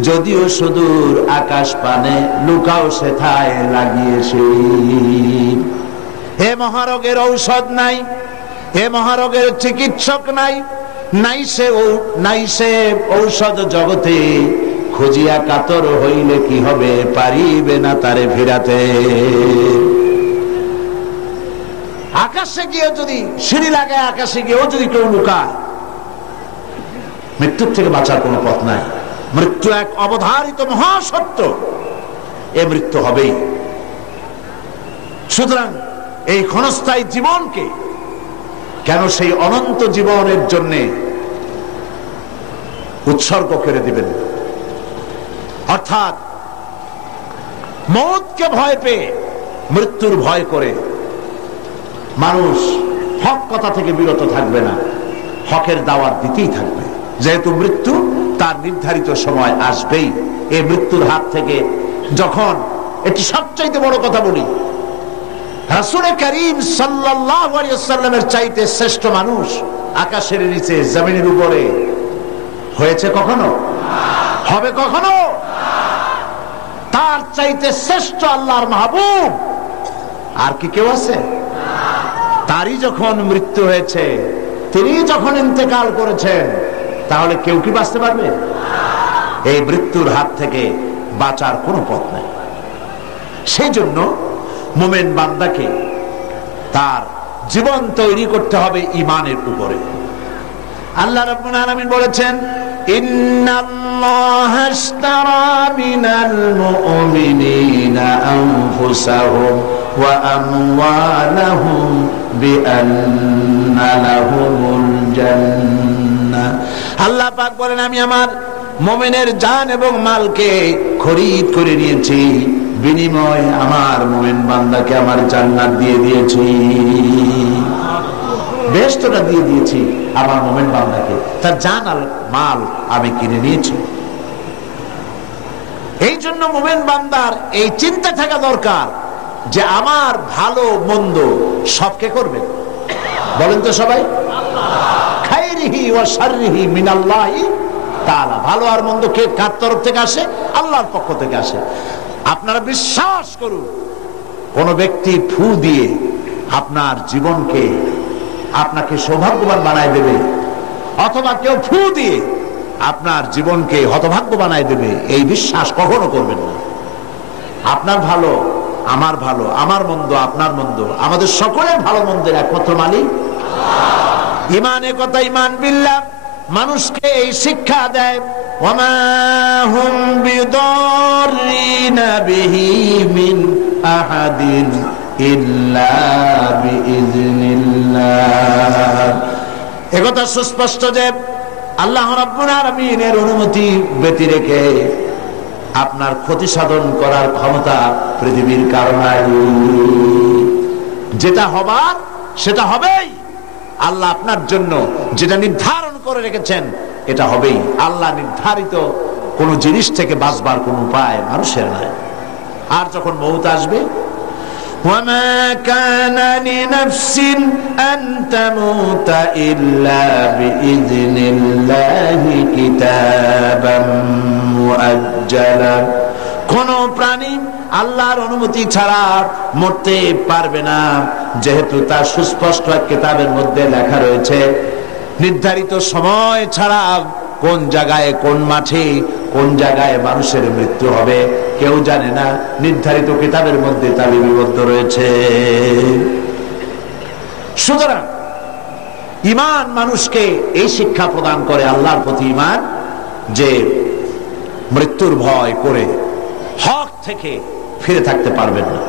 যদিও সুদূর আকাশ পানে, লুকাও সেথায় লাগিয়েছে। হে মহারোগের ঔষধ নাই, হে মহারোগের চিকিৎসক নাই, নাই সে ঔষধ জগতে, খুঁজিয়া কাতর হইলে কি হবে, পারিবে না তারে ফিরাতে। আকাশে গিয়ে যদি সিঁড়ি লাগায়, আকাশে গিয়েও যদি কেউ লুকায়, মৃত্যুর থেকে বাঁচার কোনো পথ নাই। মৃত্যু এক অবধারিত মহাসত্য, এ মৃত্যু হবেই। সুতরাং এই ক্ষণস্থায়ী জীবনকে কেন সেই অনন্ত জীবনের জন্য উৎসর্গ করে দিবেন? অর্থাৎ মওতকে ভয় পেয়ে, মৃত্যুর ভয় করে মানুষ হক কথা থেকে বিরত থাকবে না, হকের দাওয়াত দিতেই থাকবে। যেহেতু মৃত্যু তার নির্ধারিত সময় আসবেই। এই মৃত্যুর হাত থেকে যখন, এটি সবচাইতে বড় কথা বলি, রাসূল করিম সাল্লাল্লাহু আলাইহি ওয়াসাল্লামের চাইতে শ্রেষ্ঠ মানুষ আকাশের নিচে জমিনের উপরে হয়েছে কখনো? হবে কখনো? তার চাইতে শ্রেষ্ঠ আল্লাহর মাহবুব আর কি কেউ আছে? তারই যখন মৃত্যু হয়েছে, তিনি যখন ইন্তেকাল করেছেন, তাহলে কেউ কি বাঁচতে পারবে? এই মৃত্যুর হাত থেকে বাঁচার কোনো পথ নেই। সেই জন্য মুমিন বান্দাকে তার জীবন তৈরি করতে হবে ঈমানের উপরে। আল্লাহ রাব্বুল আলামিন বলেছেন, ইন্নাল্লাহা আশতারা মিনাল মুমিনিনা আনফুসাহুম ওয়া আমওয়ালাহুম বিআন্না লাহুমুল জান্নাহ। আল্লাহ পাক বলেন, আমি আমার মুমিনের জান এবং মালকে খরিদ করে নিয়েছি, বিনিময়ে আমার মুমিন বান্দাকে আমার জান্নাত দিয়ে দিয়েছি, বেহেশতটা দিয়ে দিয়েছি আমার মুমিন বান্দাকে, তার জান আর মাল আমি কিনে নিয়েছি। এই জন্য মুমিন বান্দার এই চিন্তা থাকা দরকার যে আমার ভালো মন্দ সবকে করবে, বলেন তো সবাই, খাইরিহি ওয়া শাররিহি মিনাল্লাহি তাআলা। ভালো আর মন্দ কে কার তরফ থেকে আসে? আল্লাহর পক্ষ থেকে আসে। আপনারা বিশ্বাস করুন, কোন ব্যক্তি ফু দিয়ে আপনার জীবনকে আপনাকে সৌভাগ্যবান বানায় দেবে, অথবা কেউ ফু দিয়ে আপনার জীবনকে হতভাগ্য বানায় দেবে, এই বিশ্বাস কখনো করবেন না। আপনার ভালো আমার ভালো, আমার মন্দ আপনার মন্দ, আমাদের সকলের ভালো মন্দের একমাত্র মালিক ইমানে কথা ইমান বিল্লাহ মানুষকে এই শিক্ষা দেয়, ওয়ামা হুম বিদাররিনা বিহি মিন আহাদিন ইল্লা বিইজনিল্লাহ। একথা সুস্পষ্ট যে আল্লাহ রাব্বুল আলামিনের অনুমতি ব্যতি রেখে আপনার ক্ষতি সাধন করার ক্ষমতা পৃথিবীর কারণে, যেটা হবার সেটা হবেই। আল্লাহ আপনার জন্য যেটা নির্ধারণ করে রেখেছেন এটা হবেই। আল্লাহ নির্ধারিত কোন জিনিস থেকে বাঁচবার কোন উপায় মানুষের নাই। আর যখন মউত আসবে, وَمَا كَانَ لِنَفْسٍ أَن تَمُوتَ إِلَّا بِإِذْنِ اللَّهِ كِتَابًا مُؤَجَّلًا। কোন প্রাণী আল্লাহর অনুমতি ছাড়া মরতে পারবে না, যেহেতু তার সুস্পষ্ট কিতাবের মধ্যে লেখা রয়েছে নির্ধারিত সময় ছাড়া কোন জায়গায়, কোন মাঠে, কোন জায়গায় মানুষের মৃত্যু হবে কেউ জানে না, নির্ধারিত কিতাবের মধ্যে তা লিপিবদ্ধ রয়েছে। সুতরাং ঈমান মানুষকে এই শিক্ষা প্রদান করে, আল্লাহর প্রতি ঈমান, যে মৃত্যুর ভয় করে হক থেকে ফিরে থাকতে পারবেন না।